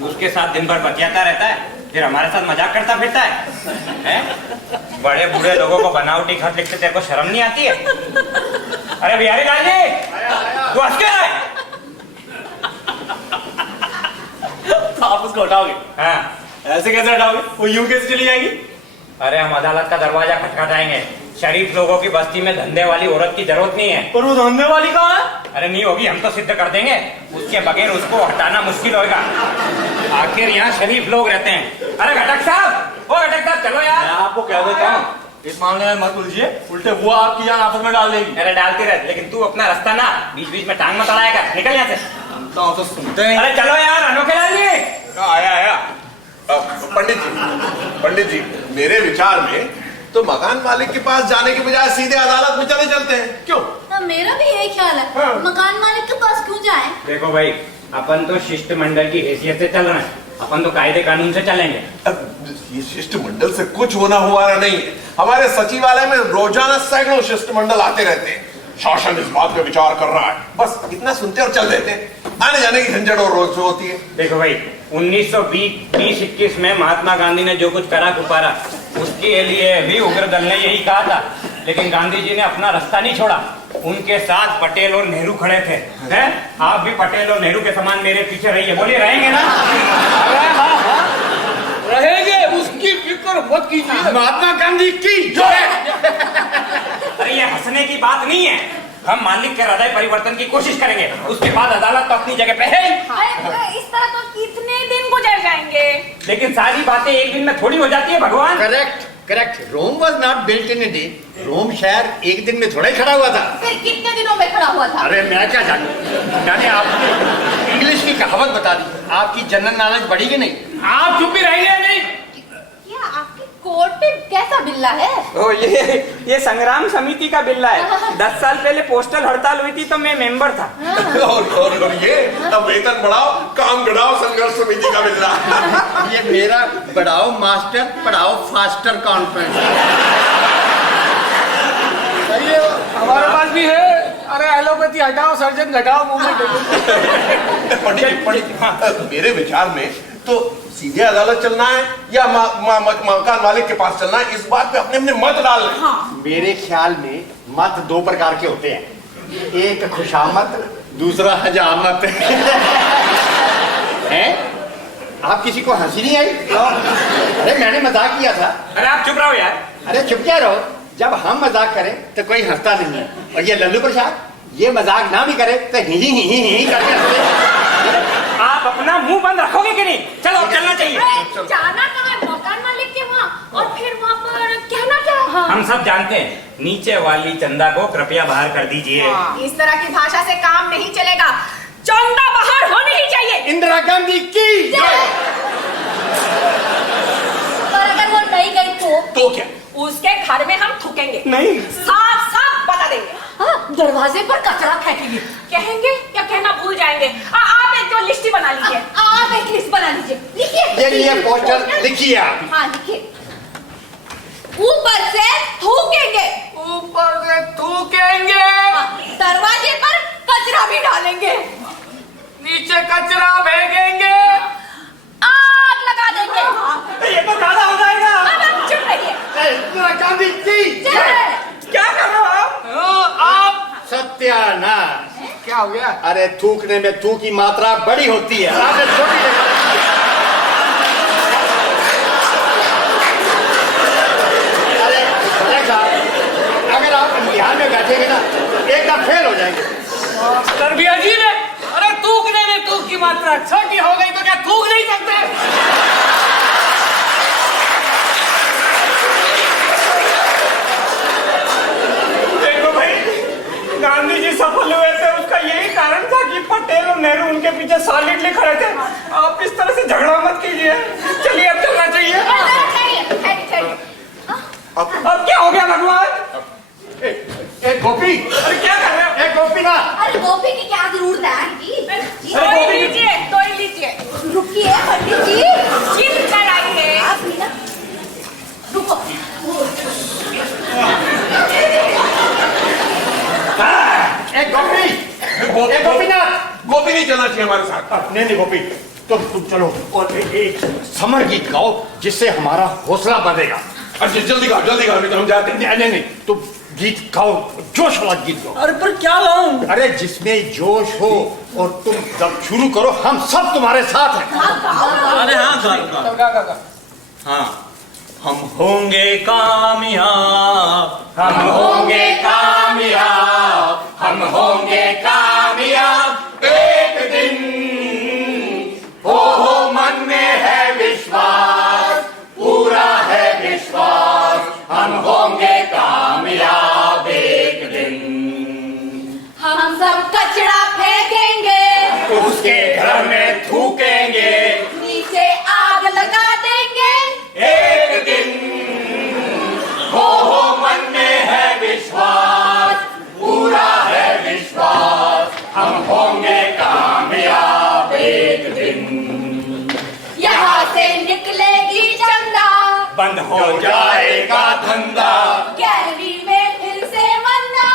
उसके साथ दिन भर बतियाता रहता है, फिर हमारे साथ मजाक करता फिरता है। बड़े बूढ़े लोगों को बनावटी खत लिखते तेरे को शर्म नहीं आती है? अरे बिहारी लाल जी, तू हंस क्या रहा है? तो आप उसको हटाओगे? हाँ। ऐसे कैसे हटाओगे? वो यूं कैसे चली जाएगी? अरे हम अदालत का दरवाजा खटखटाएंगे। शरीफ लोगों की बस्ती में धंधे वाली औरत की जरूरत नहीं है। पर वो धंधे वाली कहाँ है? अरे नहीं होगी, हम तो सिद्ध कर देंगे। उसके बगैर उसको हटाना मुश्किल होगा। आखिर यहाँ शरीफ लोग रहते हैं। अरे घटक साहब, ओ घटक साहब चलो यार। मैं आपको कह देता हूँ, इस मामले में मत उलझिए, उल्टे वो आपकी जान आपस में डाल देगी। अरे डालती रह, लेकिन तू अपना रास्ता ना बीच बीच में टांग मत अड़ाएगा। निकल यहाँ से। तो सुनते हैं। अरे चलो यार अनोखे लाल जी। आया पंडित जी मेरे विचार में तो मकान मालिक के पास जाने के बजाय सीधे अदालत में चले चलते हैं। क्यों? मेरा भी यही ख्याल है। हाँ। मकान मालिक के पास क्यों जाएं? देखो भाई, अपन तो शिष्टमंडल की हैसियत से चल रहे हैं, अपन तो कायदे कानून से चलेंगे। अब ये शिष्टमंडल से कुछ होना हुआ नहीं है। हमारे सचिवालय में रोजाना सैकड़ों शिष्टमंडल आते रहते हैं। शासन इस बात पे विचार कर रहा है, बस इतना सुनते और चल देते हैं। आने जाने की झंझट और रोज होती है। देखो भाई, 1920-21 में महात्मा गांधी ने जो कुछ करा कुपारा, उसके लिए भी उग्र दल ने यही कहा था, लेकिन गांधी जी ने अपना रास्ता नहीं छोड़ा। उनके साथ पटेल और नेहरू खड़े थे। हैं? आप भी पटेल और नेहरू के समान मेरे पीछे रहिए। बोलिए, रहेंगे ना? रहेंगे, उसकी फिक्र मत कीजिए। महात्मा गांधी की जय। अरे ये हंसने की बात नहीं है। हम मालिक के हृदय परिवर्तन की कोशिश करेंगे, उसके बाद अदालत तो अपनी जगह पे है। इस तरह तो कितने दिन गुजर जाएंगे। लेकिन सारी बातें एक दिन में थोड़ी हो जाती है भगवान। Correct correct. Rome was not built in a day. Rome शहर एक दिन में थोड़ा ही खड़ा हुआ था। फिर कितने दिनों में खड़ा हुआ था? अरे मैं क्या जानूं। मैंने आपको इंग्लिश की कहावत बता दी। आपकी जनरल नॉलेज बढ़ी कि नहीं? आप चुप ही रहिए। नहीं क्या आपकी कोर्ट पे कैसा बिल्ला है? ओ ये संग्राम समिति का बिल्ला है। 10 साल पहले पोस्टल हड़ताल हुई थी तो मैं मेंबर था। और ये अब वेतन बढ़ाओ काम बढ़ाओ संघर्ष समिति का बिल्ला। ये मेरा बढ़ाओ मास्टर पढ़ाओ फास्टर कॉन्फ्रेंस। सही है, हमारे पास भी है। अरे एलोपैथी हटाओ, सर्जन घटाओ, मूवमेंट। पंडित जी, हाँ, मेरे विचार में तो सीधे अदालत चलना है या मकान मालिक के पास चलना है, इस बात पे अपने अपने मत डाल रहे। हाँ। मेरे ख्याल में मत दो प्रकार के होते हैं, एक खुशामत, दूसरा हजामत। हैं? आप किसी को हंसी नहीं आई? अरे मैंने मजाक किया था। अरे आप चुप रहो यार। अरे चुप क्या रहो, जब हम मजाक करें तो कोई हंसता नहीं है, और ये लल्लू प्रसाद ये मजाक ना भी करे तो ही करके हंसते। आप अपना मुंह बंद रखोगे कि नहीं? चलो चलना चाहिए। जाना कहाँ है? मकान मालिक के वहाँ, और फिर वहाँ पर कहना क्या है? हाँ। हम सब जानते हैं, नीचे वाली चंदा को कृपया बाहर कर दीजिए। इस तरह की भाषा से काम नहीं चलेगा। चंदा बाहर होनी ही चाहिए। इंदिरा गांधी की पर अगर वो नहीं गई तो क्या? उसके घर में हम थूकेंगे। नहीं। साफ साफ बता देंगे। हाँ, दरवाजे पर कचरा फेंकेंगे। कहेंगे या कहना भूल जाएंगे। आप एक जो लिस्ट बना लीजिए। आप एक लिस्ट बना लीजिए। लिखिए। ये पोस्टर लिखिए आप। हाँ लिखिए। ऊपर से थूकेंगे। ऊपर से थूकेंगे। दरवाजे पर कचरा भी डालेंगे। नीचे कचरा फेंकेंगे। आग लगा देंगे। ये तो ज्यादा हो जाएगा। अब आप चुप रहिए। इंदिरा गांधी की क्या कर रहे हो आप? सत्यानाश। क्या हो गया? अरे थूकने में थू की मात्रा बड़ी होती है, आपने छोटी अरे अगर आप इम्तिहान में बैठेंगे ना एकदम फेल हो जाएंगे। सर भी अजीब है। अरे थूकने में थूक की मात्रा छोटी हो गई तो क्या थूक नहीं सकते? गांधी जी सफल हुए थे, उसका यही कारण था कि पटेल और नेहरू उनके पीछे सॉलिडली खड़े थे। आप इस तरह से झगड़ा मत कीजिए। चलिए अब चलना चाहिए। अब क्या हो गया भगवान? एक गोपी। अरे क्या कर रहे हो? एक गोपी ना। अरे गोपी की क्या जरूरत है आंटी? दो ही लीजिए। रुकिए पंडित जी। चिल कराइए। आप भी ना रुको। एक गोपी। एक गोपीनाथ। गोपी नहीं चलना चाहिए हमारे साथ। नहीं गोपी, तुम चलो और एक समर गीत गाओ जिससे हमारा हौसला बढ़ेगा। अच्छा जल्दी गाओ नहीं तो हम जाते हैं। नहीं तुम गीत गाओ, जोश वाला गीत गाओ। अरे पर क्या लाऊं? अरे जिसमें जोश हो, और तुम जब शुरू करो हम सब तुम्हारे साथ हैं। अरे हाँ गा। हाँ, हम होंगे कामयाब, हम होंगे कामयाब, हम होंगे कामयाब एक दिन। हो मन में है विश्वास, पूरा है विश्वास, हम होंगे कामयाब एक दिन। हम सब कचरा फेंकेंगे, उसके घर में थूकेंगे, नीचे आग लगा देंगे एक दिन। हो मन में है विश्वास, पूरा है विश्वास, हम होंगे कामयाब एक दिन। यहाँ से निकलेगी चंदा, बंद हो जाएगा धंधा गैलरी में फिर से वंदा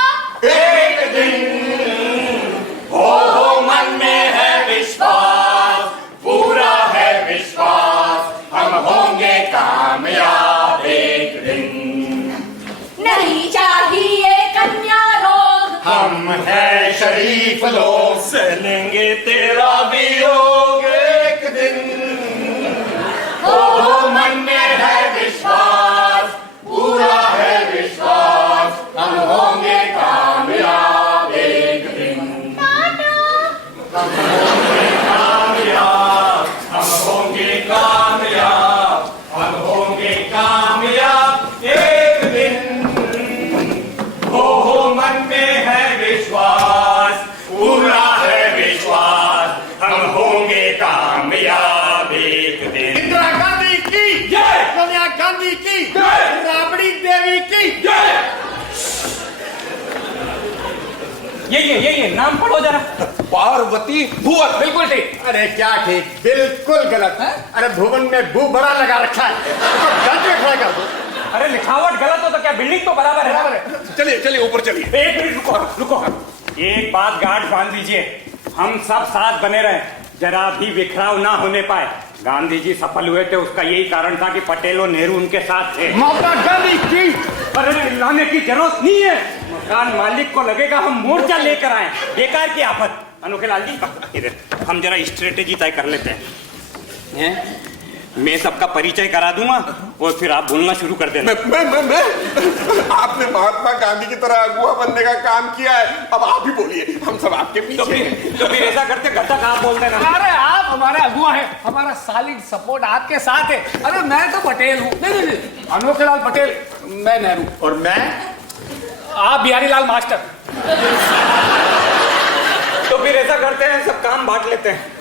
एक दिन। हो मन में है विश्वास, पूरा है विश्वास, हम होंगे कामयाब एक दिन। नहीं चाहिए कन्या रोग, हम हैं शरीफ लोग, सहलेंगे तेरा वियोग एक दिन। हो मन में है विश्वास, पूरा है विश्वास, हम होंगे कामयाब हम होंगे कामयाब, हम होंगे कामयाब, हम होंगे कामयाब एक दिन। हो मन में है विश्वास, पूरा है विश्वास, हम होंगे कामयाब एक दिन। इंदिरा गांधी की जय, सोनिया गांधी की जय, राबड़ी देवी की जय। ये नाम पढ़ो जरा। पार्वती भुवन। बिल्कुल ठीक। अरे क्या ठीक, बिल्कुल गलत है। अरे भुवन में भू बड़ा लगा रखा है, तो गलत लिखा कर दो। अरे लिखावट गलत हो तो क्या बिल्डिंग तो बराबर है। चलिए चलिए ऊपर चलिए। एक मिनट रुको रुको, एक बात गांठ बांध लीजिए, हम सब साथ बने रहे, जरा भी बिखराव ना होने पाए। गांधी जी सफल हुए थे, उसका यही कारण था कि पटेल और नेहरू उनके साथ थे। महात्मा गांधी की अरे लाने की जरूरत नहीं है, मकान मालिक को लगेगा हम मोर्चा लेकर आए, बेकार की आफत। अनोखे लाल जी इधर, हम जरा स्ट्रेटेजी तय कर लेते हैं। मैं सबका परिचय करा दूंगा और फिर आप बोलना शुरू कर देना। मैं आपने महात्मा गांधी की तरह अगुआ बनने का काम किया है, अब आप ही बोलिए, हम सब आपके पीछे हैं। तो फिर ऐसा करते घटक आप बोल देना। अरे आप हमारे अगुआ हैं, हमारा सॉलिड सपोर्ट आपके साथ है। अरे मैं तो पटेल हूँ। नहीं, अनोखे लाल पटेल, मैं नेहरू। और मैं आप बिहारी लाल मास्टर। तो फिर ऐसा करते हैं, सब काम बांट लेते हैं।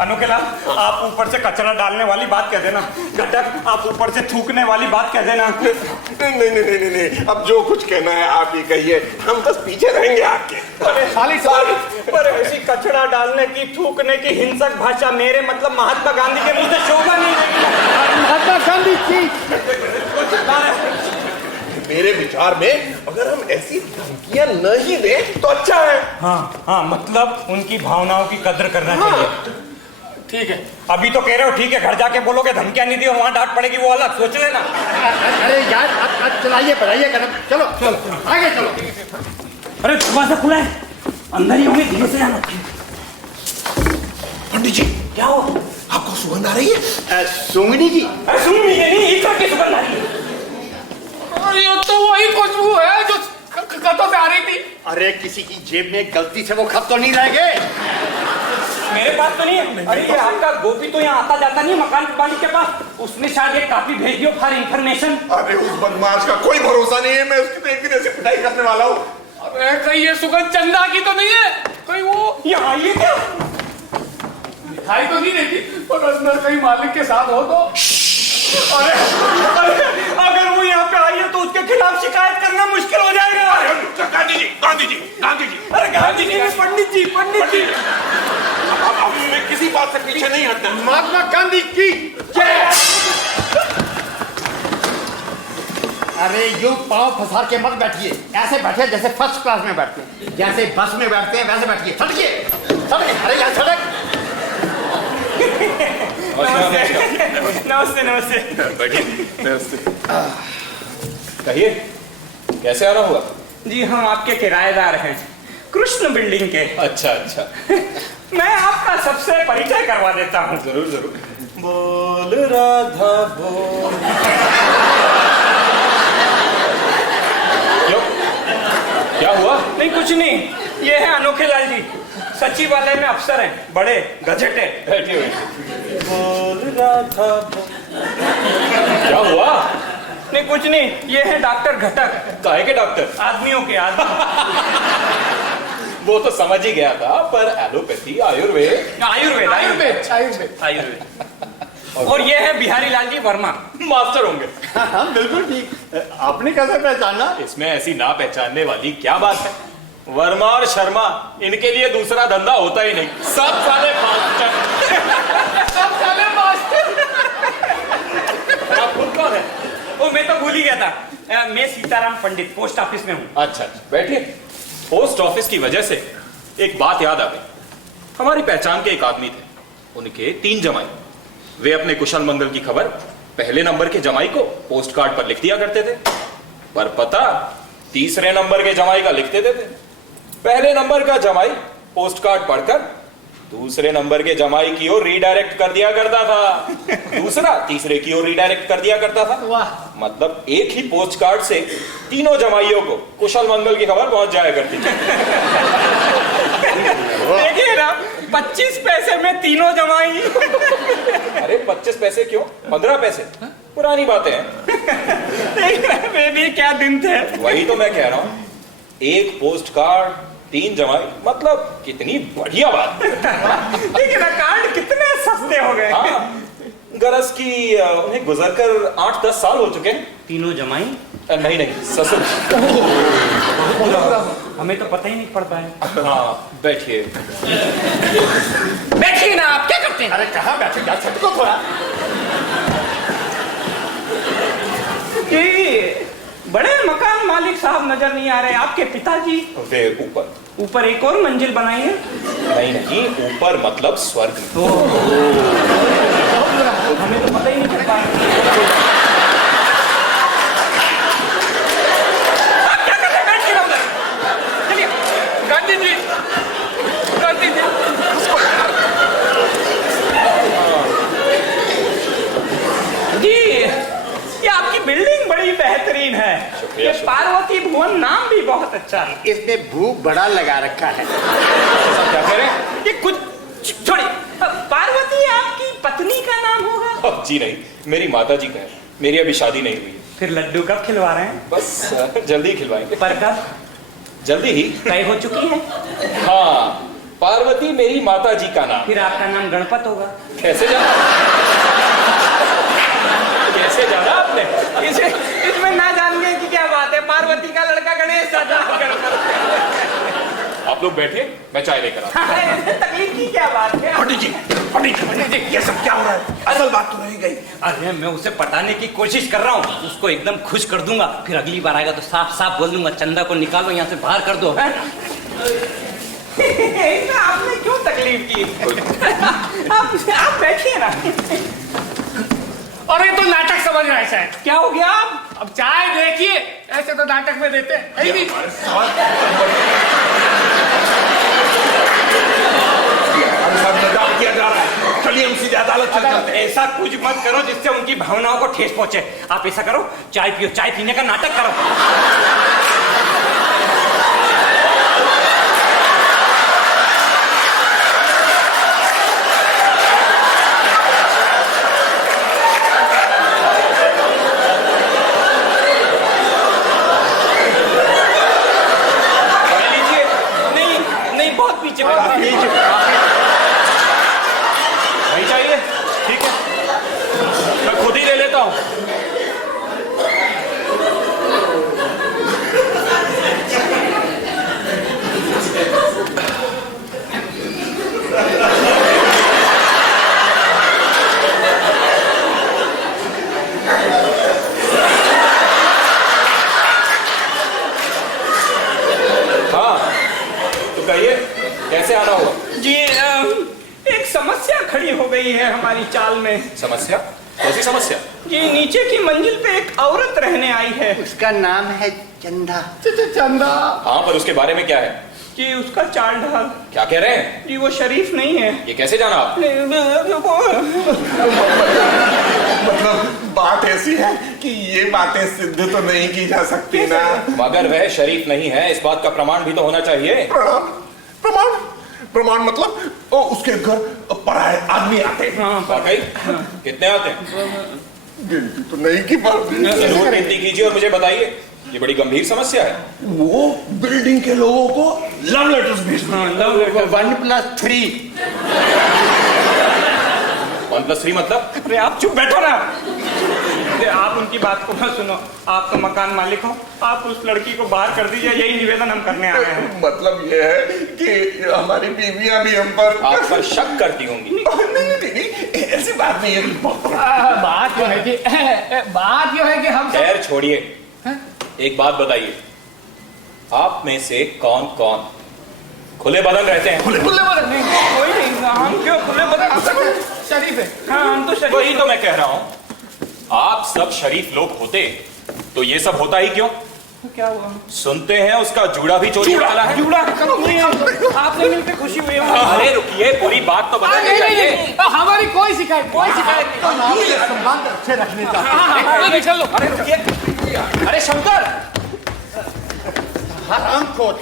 अनोखे लाल आप ऊपर से कचरा डालने वाली बात कह देना, घटक आप ऊपर से थूकने वाली बात कह देना। नहीं, अब जो कुछ कहना है आप ही कहिए, हम बस पीछे रहेंगे आपके। अरे पर ऐसी कचरा डालने की, थूकने की हिंसक भाषा मेरे मतलब महात्मा गांधी के मुंह से शोभा नहीं देगी। महात्मा गांधी की मेरे विचार में अगर हम ऐसी धमकियां नहीं दें तो अच्छा है। हाँ, मतलब उनकी भावनाओं की कदर करना चाहिए। ठीक है, अभी तो कह रहे हो ठीक है, घर जाके बोलोगे धमकियां नहीं दी और वहां डांट पड़ेगी, वो अलग सोच लेना। अरे यार अब चलाइए बढ़ाइए कदम, चलो चलो आगे चलो। अरे दरवाजा खुला है, अंदर ही होंगे, धीरे से आना। पंडित जी क्या हो? आपको सुगंध आ रही है? सुंगनी की? अरे सुन नहीं, ईश्वर की सुगंध आ रही है। और ये तो वही खुशबू है जो खतों से आ रही थी। अरे किसी की जेब में गलती से वो खत तो नहीं रह गए? मेरे पास तो नहीं है। अरे ये आपका गोपी तो यहाँ आता जाता नहीं मकान मालिक के पास, उसने शायद एक कॉपी भेज दियो फॉर इंफॉर्मेशन। अरे उस बदमाश का कोई भरोसा नहीं है, मैं उसकी तो एक दिन ऐसे पिटाई करने वाला हूँ। अरे कहीं ये सुगंध चंदा की तो नहीं है? कहीं वो यहाँ आइए क्या? दिखाई तो नहीं देती, पर अंदर कहीं मालिक के साथ हो तो। अरे अगर वो यहाँ पे आई है तो उसके खिलाफ शिकायत करना मुश्किल हो जाएगा। गांधी जी, गांधी जी, गांधी जी। अरे गांधी जी, पंडित जी, पंडित जी। अब हमें किसी बात से पीछे नहीं हटना। महात्मा गांधी की जय। अरे यूं पांव फंसा के मत बैठिए, ऐसे बैठिए जैसे फर्स्ट क्लास में बैठते हैं, जैसे बस में बैठते हैं वैसे बैठिए। सड़किए सड़क, अरे यार सड़क। नमस्ते नमस्ते। नमस्ते। कहिए कैसे आना हुआ? जी हम आपके किराएदार हैं, कृष्ण बिल्डिंग के। अच्छा मैं आपका सबसे परिचय करवा देता हूँ। जरूर जरूर। बोल राधा बोल। क्यों, क्या हुआ? नहीं कुछ नहीं, ये है अनोखे लाल जी, सचिवालय में अफसर हैं, बड़े गजेटे। बैठिए बैठिए। बोल राधा बोल। क्या हुआ? नहीं कुछ नहीं, ये है डॉक्टर घटक। काहे के डॉक्टर? आदमियों के आदमी। वो तो समझ ही गया था, पर एलोपैथी, आयुर्वेद। आयुर्वेद। और ये है बिहारी लाल जी वर्मा, मास्टर होंगे। हाँ बिल्कुल ठीक। आपने कैसे पहचाना? इसमें ऐसी ना पहचानने वाली क्या बात है? वर्मा और शर्मा, इनके लिए दूसरा धंधा होता ही नहीं, सब साले मास्टर। आप खुद कौन है? ओ मैं तो भूल ही गया था, मैं सीताराम पंडित, पोस्ट ऑफिस में हूँ। अच्छा बैठिए। पोस्ट ऑफिस की वजह से एक बात याद आ गई। हमारी पहचान के एक आदमी थे, उनके 3 जमाई। वे अपने कुशल मंगल की खबर पहले नंबर के जमाई को पोस्ट कार्ड पर लिख दिया करते थे, पर पता तीसरे नंबर के जमाई का लिख देते थे। पहले नंबर का जमाई पोस्ट कार्ड पढ़कर दूसरे नंबर के जमाई की ओर रीडायरेक्ट कर दिया करता था, दूसरा तीसरे की ओर रीडायरेक्ट कर दिया करता था। मतलब एक ही पोस्ट कार्ड से तीनों जमाइयों को कुशल मंगल की खबर पहुंच जाया करती थी। देखिए ना, 25 पैसे में तीनों जमाई। अरे 25 पैसे क्यों, 15 पैसे, पुरानी बातें हैं। वे भी क्या दिन थे। वही तो मैं कह रहा हूँ, एक पोस्ट कार्ड 3 जमाई, मतलब कितनी बढ़िया बात। लेकिन कार्ड कितने सस्ते हो गए। हाँ, गरज की उन्हें गुजरकर 8-10 साल हो चुके हैं। तीनों जमाई? नहीं नहीं, ससुर। हमें तो पता ही नहीं पड़ता है। हाँ, बैठिए। बैठिए ना, आप क्या करते हैं? अरे कहाँ बैठेगा, सबको थोड़ा। ये बड़े मकान मालिक साहब नजर नहीं आ रहे, आपके पिताजी? वे ऊपर। ऊपर एक और मंजिल बनाई है? नहीं नहीं, ऊपर मतलब स्वर्ग। हमें तो पता ही नहीं चलता। आप क्या कर रहे हैं? बैठ के उधर। चलिए, गांधी जी, गांधी जी। जी, ये आपकी बिल्डिंग बड़ी बेहतरीन है। ये पार्वती भुवन नाम भी बहुत अच्छा है। इसने भूख बड़ा लगा रखा है। क्या कह रहे हैं? ये कुछ छोड़िए, पार्वती आपकी पत्नी का नाम होगा? जी नहीं, मेरी माता जी का है। मेरी अभी शादी नहीं हुई। फिर लड्डू कब खिलवा रहे हैं? बस जल्दी खिलवाएंगे। पर कब? जल्दी ही। तय हो चुकी है? हाँ, पार्वती मेरी माता जी का नाम। फिर आपका नाम गणपत होगा। कैसे जाना? कैसे जाना आपने? इसमें ना जानने की क्या बात है, पार्वती का लड़का गणेश था। आप लोग बैठे, मैं चाय लेकर आता हूं। तकलीफ की क्या बात है? पंडित जी, ये सब क्या हो रहा है? असल बात तो रह गई। अरे मैं उसे पटाने की कोशिश कर रहा हूँ, उसको एकदम खुश कर दूंगा, फिर अगली बार आएगा तो साफ साफ बोल दूंगा, चंदा को निकालो यहाँ से बाहर कर दो। आपने क्यों तकलीफ की? आप बैठिए ना। और ये तो नाटक समझ रहा है शायद। क्या हो गया? आप अब चाय देखिए, ऐसे तो नाटक में देते हैं। मजाक किया जा रहा है। चलिए हम सीधे अदालत चल चलते हैं। ऐसा कुछ मत करो जिससे उनकी भावनाओं को ठेस पहुंचे। आप ऐसा करो, चाय पियो, चाय पीने का नाटक करो। नहीं चाहिए? ठीक है, मैं खुद ही ले लेता हूं। हाँ, तो कहिए कैसे आना हुआ? जी, एक समस्या खड़ी हो गई है हमारी चाल में। समस्या? कैसी समस्या? जी, नीचे की मंजिल पे एक औरत रहने आई है। उसका नाम है चंदा। चंदा? हाँ, पर उसके बारे में क्या है? जी, उसका चाल ढाल। क्या कह रहे हैं? जी, वो शरीफ नहीं है। ये कैसे जाना आप? मतलब बात ऐसी है कि ये बातें सिद्ध तो नहीं की जा सकती ना। मगर वह शरीफ नहीं है, इस बात का प्रमाण भी तो होना चाहिए। प्रमाण? प्रमाण मतलब उसके घर पराये आदमी आते हैं। वाकई? कितने आते हैं? गिनती तो नहीं की बात। जरूर गिनती कीजिए और मुझे बताइए, ये बड़ी गंभीर समस्या है। वो बिल्डिंग के लोगों को लव लेटर्स भेजते हैं। 1+3। 1+3 मतलब? अरे आप चुप बैठो ना। आप उनकी बात को मत सुनो, आप तो मकान मालिक हो, आप उस लड़की को बाहर कर दीजिए, यही निवेदन हम करने आए हैं। मतलब ये है कि हमारी बीवियां भी हम पर आप पर शक करती होंगी। नहीं, ऐसी बात नहीं है। बात जो है कि बात जो है कि हम खैर छोड़िए, एक बात बताइए, आप में से कौन कौन खुले बदन रहते हैं? खुले बदन नहीं, कोई नहीं। हम क्यों खुले बदन? शरीफ है। हाँ, हम तो शरीफ। वही तो मैं कह रहा हूं, आप सब शरीफ लोग होते तो ये सब होता ही क्यों? क्या हुआ? सुनते हैं उसका जूड़ा भी चोरी वाला है। जूड़ा आपने मिलकर खुशी हुई। अरे रुकिए, पूरी बात तो बताइए। नहीं, हमारी कोई शिकायत नहीं। संबंध अच्छे रखने का। चलो। अरे रुकिए, अरे शंकर, हरामखोर,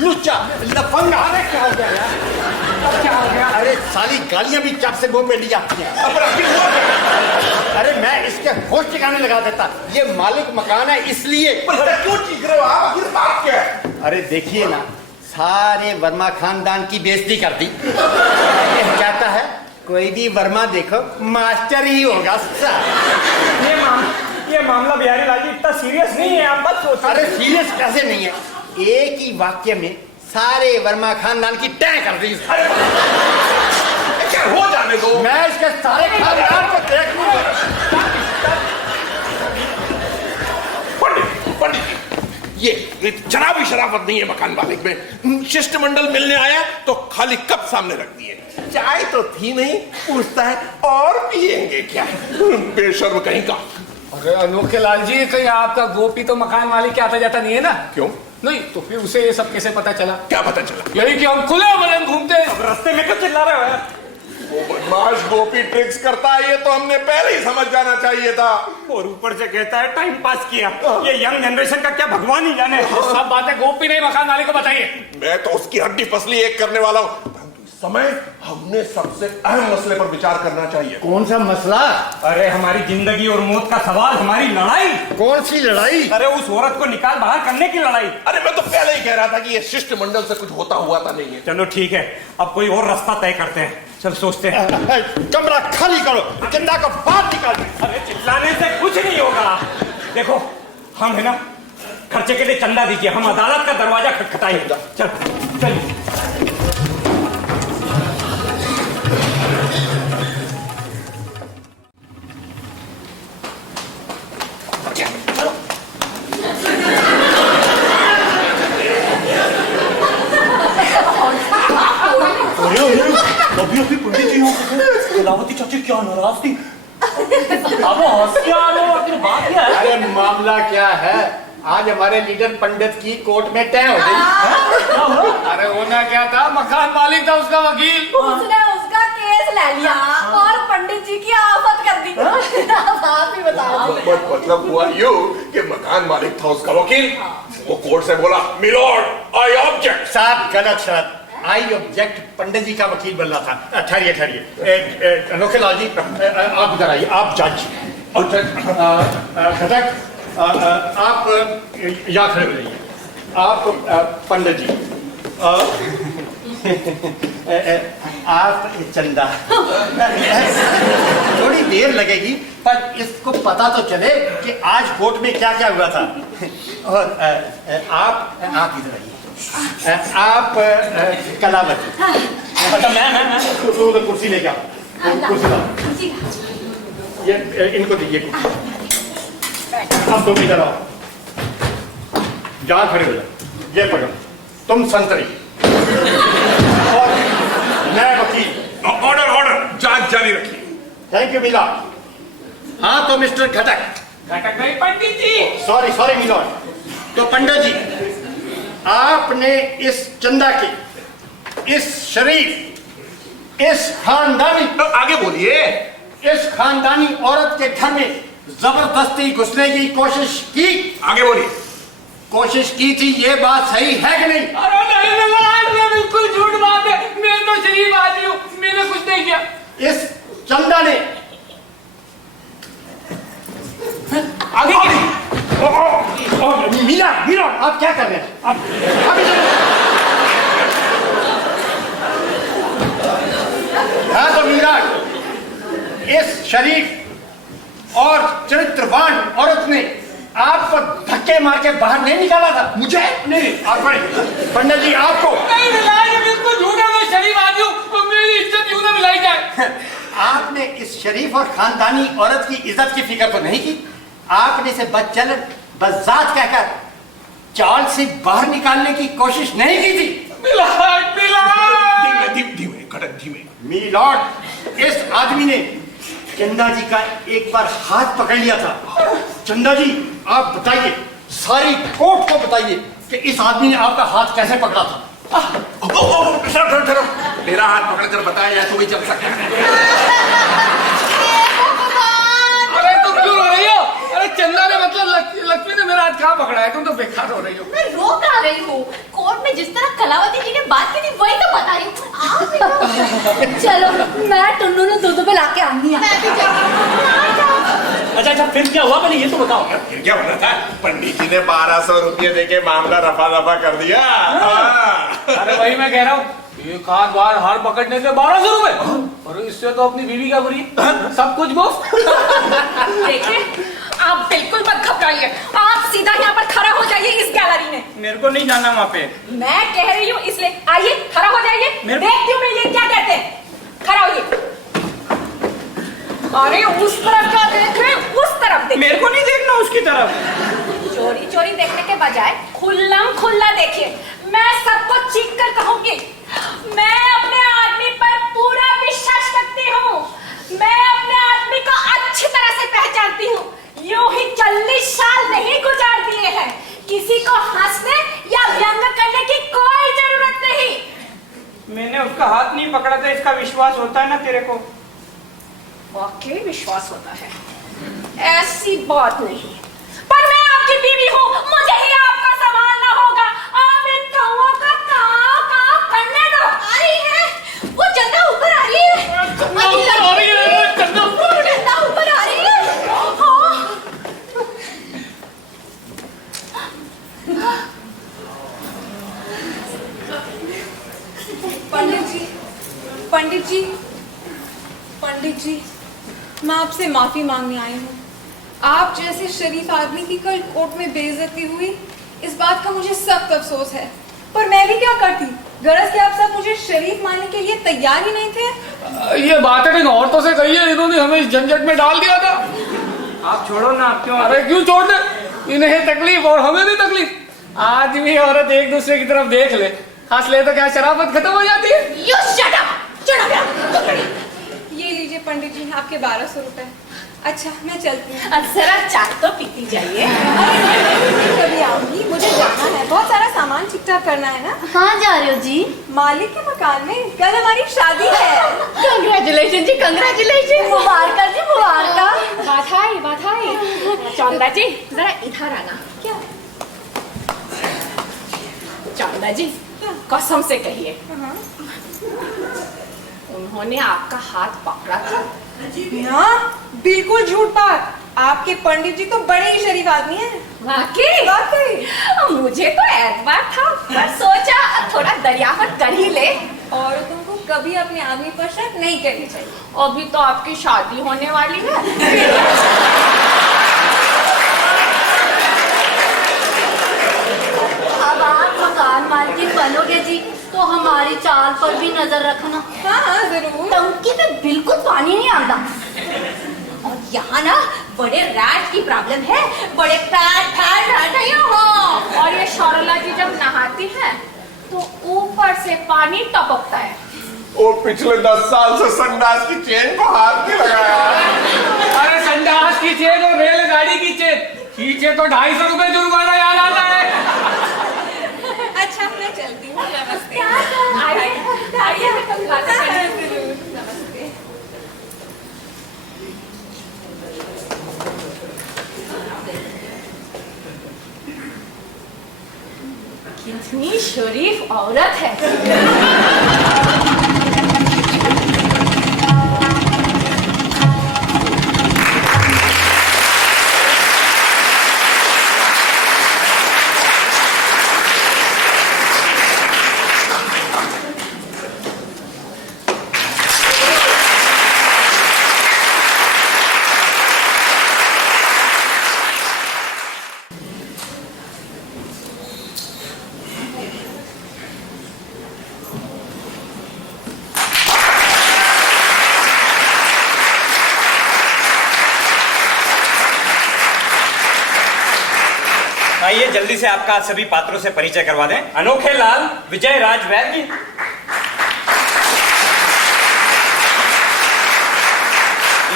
लुच्चा, लफंगा। क्या हो गया यार? क्या हो गया? अरे साली गालियां भी चप से मुंह पे ली जाती हैं। अरे मैं इसके होश ठिकाने लगा देता। ये मालिक मकान है इसलिए। क्यों चीख रहे हो आप? आखिर बात क्या है? अरे देखिए ना, सारे वर्मा खानदान की बेइज्जती कर दी। ये कहता है कोई भी वर्मा देखो मास्टर ही होगा। ये मामला बिहारी लाल जी इतना सीरियस नहीं है, आप मत सोचो। अरे सीरियस कैसे नहीं है? एक ही वाक्य में सारे वर्मा खानदान की तय कर दी। क्या हो जाने दो। मैं इसके सारे खानदान को देख लूंगा। पंडित जी, ये शराबी शराफत नहीं है मकान मालिक में। शिष्टमंडल मिलने आया तो खाली कप सामने रख दिए, चाय तो थी नहीं, पूछता है और पिएंगे क्या? बेशर्म कहीं का। अरे अनोखे लाल जी, कहीं आपका गोपी तो मकान मालिक के आता जाता नहीं है ना? क्यों नहीं तो फिर उसे ये सब कैसे पता चला? क्या पता चला? यही कि हम खुले मन घूमते हैं। अब रास्ते में क्यों चिल्ला रहे हो यार? वो बदमाश गोपी ट्रिक्स करता है, ये तो हमने पहले ही समझ जाना चाहिए था। और ऊपर से कहता है टाइम पास किया। ये यंग जनरेशन का क्या भगवान ही जाने। सब बातें गोपी नहीं मकान मालिक को बताइए। मैं तो उसकी हड्डी पसली एक करने वाला हूँ। परंतु इस समय हमने सबसे अहम मसले पर विचार करना चाहिए। कौन सा मसला? अरे हमारी जिंदगी और मौत का सवाल, हमारी लड़ाई। कौन सी लड़ाई? अरे उस औरत को निकाल बाहर करने की लड़ाई। अरे मैं तो पहले ही कह रहा था कि ये शिष्टमंडल से कुछ होता हुआ था नहीं है। चलो ठीक है, अब कोई और रास्ता तय करते हैं। चल सोचते हैं। कमरा खाली करो, चंदा को बाहर निकाल। अरे चिल्लाने से कुछ नहीं होगा। देखो हम है ना, खर्चे के लिए चंदा दीजिए, हम अदालत का दरवाजा खटखटाएंगे। चल चल। अभी पंडित जी कलावती चाची क्या नाराज थी? अब हंस क्या रहे हो? आखिर बात क्या है? अरे मामला क्या है? आज हमारे लीडर पंडित की कोर्ट में तय हो गई। अरे होना क्या था, मकान मालिक था उसका वकील, उसने उसका केस ले लिया और पंडित जी की आफत कर दी। आप ही बताओ। मतलब हुआ यूं कि मकान मालिक था उसका वकील, वो कोर्ट से बोला मिलॉर्ड आई ऑब्जेक्ट। साहब गलत शर्त। आई ऑब्जेक्ट पंडित जी का वकील बन रहा था। ठहरिए ठहरिए, अनोखे लाल जी आप इधर आइए, आप जज। घटक आप यहाँ खड़े हो जाइए। आप पंडित जी, आप चंदा। थोड़ी देर लगेगी पर इसको पता तो चले कि आज कोर्ट में क्या क्या हुआ था। और आप इधर आइए। आप कलावती। अच्छा मैं उधर कुर्सी लेके आओ, कुर्सी लाओ। ये इनको दीजिए कुर्सी। अब तुम इधर आओ, जहाँ खड़े हो जाओ। ये पकड़ो, तुम संतरी और मैं वकील। ऑर्डर ऑर्डर, जांच जारी रखिए। थैंक यू मिला। हाँ तो मिस्टर घटक। घटक नहीं पंडित जी। Sorry milord. तो पंडित जी, आपने इस चंदा की, इस शरीफ, इस खानदानी, आगे बोलिए। इस खानदानी औरत के घर में जबरदस्ती घुसने की कोशिश की। आगे बोलिए। कोशिश की थी, ये बात सही है कि नहीं? अरे नहीं, बिल्कुल झूठ बात है। मैं तो शरीफ आदमी हूँ, मैंने कुछ नहीं किया। इस चंदा ने आगे की मीरा आप क्या कर रहे हैं? आप हाँ तो मीरा, इस शरीफ और चरित्रवान औरत ने आपको धक्के मार के बाहर नहीं निकाला था? मुझे नहीं, आप पंडित जी आपको नहीं मिलाया, बिल्कुल झूठ है। मैं शरीफ आदमी हूँ, तो मेरी इज्जत क्यों ना मिलाई जाए? आपने इस शरीफ और खानदानी औरत की इज्जत की फिक्र तो नहीं की। आपने इसे बदचलन बज़ात कहकर चाल से बाहर निकालने की कोशिश नहीं की थी। धीमे घटक धीमे। मीलॉर्ड, इस आदमी ने चंदा जी का एक बार हाथ पकड़ लिया था। चंदा जी आप बताइए, सारी कोर्ट को बताइए कि इस आदमी ने आपका हाथ कैसे पकड़ा था। मेरा हाथ पकड़कर बताया जाए तो भी चल सकता है। अरे तुम क्यों रो रही हो? अरे चंदा ने मतलब लक्ष्मी ने मेरा हाथ कहाँ पकड़ा है? तुम तो बेकार हो रही हो। मैं रो कहाँ रही हूँ? कोर्ट में जिस तरह कलावती जी ने बात की थी वही तो बता रही हूँ। चलो मैं टुन्नू ने दूध पिला के आनी है। अच्छा फिर क्या हुआ, पहले ये तो बताओ। फिर क्या होना था, पंडित जी ने 1200 रुपये देके मामला रफा दफा कर दिया। अरे वही मैं कह रहा हूँ, एक हाथ बार हार पकड़ने के 1200 रुपए, और इससे तो अपनी बीवी का बुरी सब कुछ मुफ्त। देखिए, आप बिल्कुल मत घबराइए, आप सीधा यहाँ पर खड़ा हो जाइए इस गैलरी में। मेरे को नहीं जाना वहाँ पे। मैं कह रही हूँ इसलिए आइए, खड़ा हो जाइए। देखती हूँ मैं ये क्या कहते हैं। खड़ा होइए। अरे उस तरफ क्या देख रहे हैं, उस तरफ देखिए। मेरे को नहीं देखना उसकी तरफ। चोरी चोरी देखने के बजाय खुल्लम खुल्ला देखिए। मैं सबको चीख कर कहूंगी, मैं अपने आदमी पर पूरा विश्वास करती हूँ। मैं अपने आदमी को अच्छी तरह से पहचानती हूँ। यूं ही 40 साल नहीं गुजार दिए हैं। किसी को हंसने या व्यंग करने की कोई जरूरत नहीं। मैंने उसका हाथ नहीं पकड़ा था, इसका विश्वास होता है ना तेरे को? वाकई विश्वास होता है, ऐसी बात नहीं। पर मैं आपकी बीवी हूँ, मुझे ही आपका संभालना होगा। आप इन कौओं का काम करने दो। आ रही है वो, चंदा ऊपर आ रही है। चंदा ऊपर आ रही है। चंदा ऊपर आ रही है। पंडित जी, मैं आपसे माफी मांगने आई हूँ। आप जैसे शरीफ आदमी की कल कोर्ट में बेइज्जती हुई, इस बात का मुझे सख्त अफसोस है। पर मैं भी क्या करती, गरज के आप सब मुझे शरीफ मानने के लिए तैयार ही नहीं थे। ये बातें इन औरतों से कही है, इन्होंने हमें इस झंझट में डाल दिया था। आप छोड़ो ना, आप क्यों? अरे क्यों छोड़ दे, इन्हें तकलीफ और हमें भी तकलीफ। आदमी औरत एक दूसरे की तरफ देख ले, हंस ले तो क्या शराफत खत्म हो जाती है? You shut up! ये लीजिए पंडित जी, आपके 1200 रुपए। अच्छा मैं चलती हूँ। जरा चाय तो पीती जाइए। कभी आऊंगी, मुझे जाना है, बहुत सारा सामान ठीक ठाक करना है ना। कहाँ जा रहे हो जी? मालिक के मकान में, कल हमारी शादी है। कंग्रेचुलेशन जी, कंग्रेचुलेशन। मुबारक जी, मुबारक। बधाई। चंदा जी जरा इधर आना। क्या? चंदा जी कसम से कहिए, उन्होंने आपका हाथ पकड़ा था? हाँ बिल्कुल झूठ बात। आपके पंडित जी तो बड़े ही शरीफ आदमी हैं। वाकई? मुझे तो एतबार था, पर सोचा थोड़ा दरियाफत कर ही ले। औरतों को कभी अपने आदमी पर शक नहीं करनी चाहिए। अभी तो आपकी शादी होने वाली है। अब आप मकान मालकिन बनोगे जी, तो हमारी चाल पर भी नजर रखना। हाँ जरूर। टंकी में बिल्कुल पानी नहीं आता। और यहाँ ना बड़े रैट की प्रॉब्लम है, बड़े पैर नहीं हो। और ये शौरला जी जब नहाती है तो ऊपर से पानी टपकता है। वो पिछले 10 साल से संडास की चेन को हाथ नहीं लगाया। अरे संडास की चेन और रेलगाड़ी की चेन खींचे तो 250 रुपए जुर्माना याद आता है। अच्छा मैं चलती हूँ, नमस्ते। आइए नमस्ते। कितनी शरीफ औरत है। आइए जल्दी से आपका सभी पात्रों से परिचय करवा दें। अनोखे लाल विजय राज वैद्य,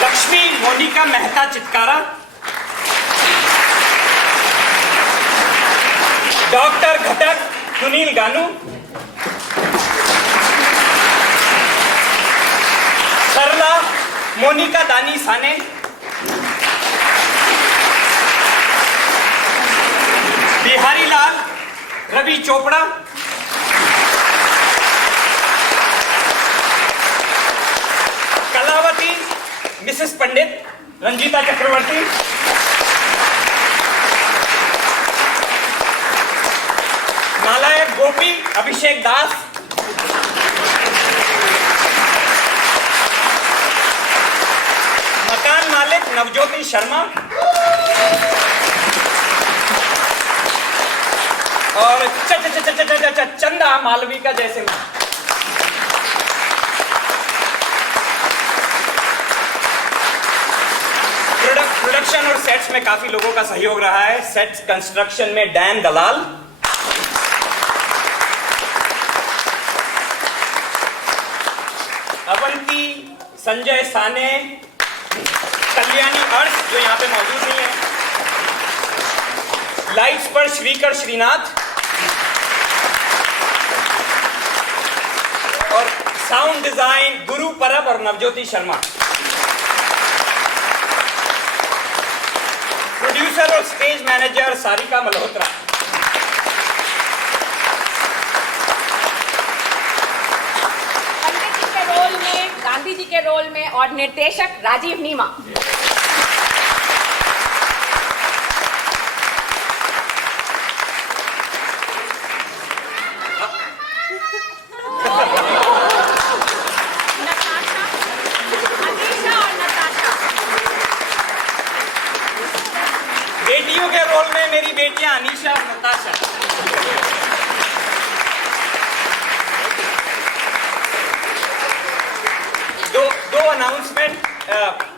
लक्ष्मी मोनिका मेहता चितकारा, डॉक्टर घटक सुनील गानू, सरला मोनिका दानी साने, बिहारी लाल रवि चोपड़ा, पंडित रंजीता चक्रवर्ती, नालायक गोपी अभिषेक दास, मकान मालिक नवज्योति शर्मा और चंदा मालविका जैसे। प्रोडक्शन और सेट्स में काफी लोगों का सहयोग रहा है। सेट्स कंस्ट्रक्शन में डैन दलाल, अवंती, संजय साने, कल्याणी अर्श जो यहाँ पे मौजूद नहीं है, लाइट्स पर श्रीकर श्रीनाथ और साउंड डिजाइन गुरु परब और नवज्योति शर्मा। प्रोड्यूसर और स्टेज मैनेजर सारिका मल्होत्रा। पंडित जी के रोल में, गांधी जी के रोल में और निर्देशक राजीव नीमा। बेटियों के रोल में मेरी बेटियां अनीशा और नताशा। दो अनाउंसमेंट।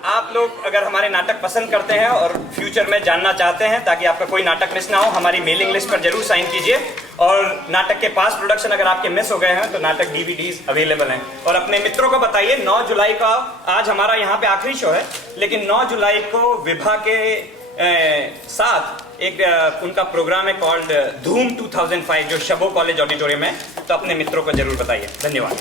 आप लोग अगर हमारे नाटक पसंद करते हैं और फ्यूचर में जानना चाहते हैं ताकि आपका कोई नाटक मिस ना हो, हमारी मेलिंग लिस्ट पर जरूर साइन कीजिए। और नाटक के पास प्रोडक्शन अगर आपके मिस हो गए हैं तो नाटक डीवीडीज अवेलेबल हैं। और अपने मित्रों को बताइए 9 जुलाई का आज हमारा यहाँ पे आखिरी शो है, लेकिन 9 जुलाई को विभा के साथ एक उनका प्रोग्राम है कॉल्ड धूम 2005 जो शबो कॉलेज ऑडिटोरियम है। तो अपने मित्रों को जरूर बताइए। धन्यवाद।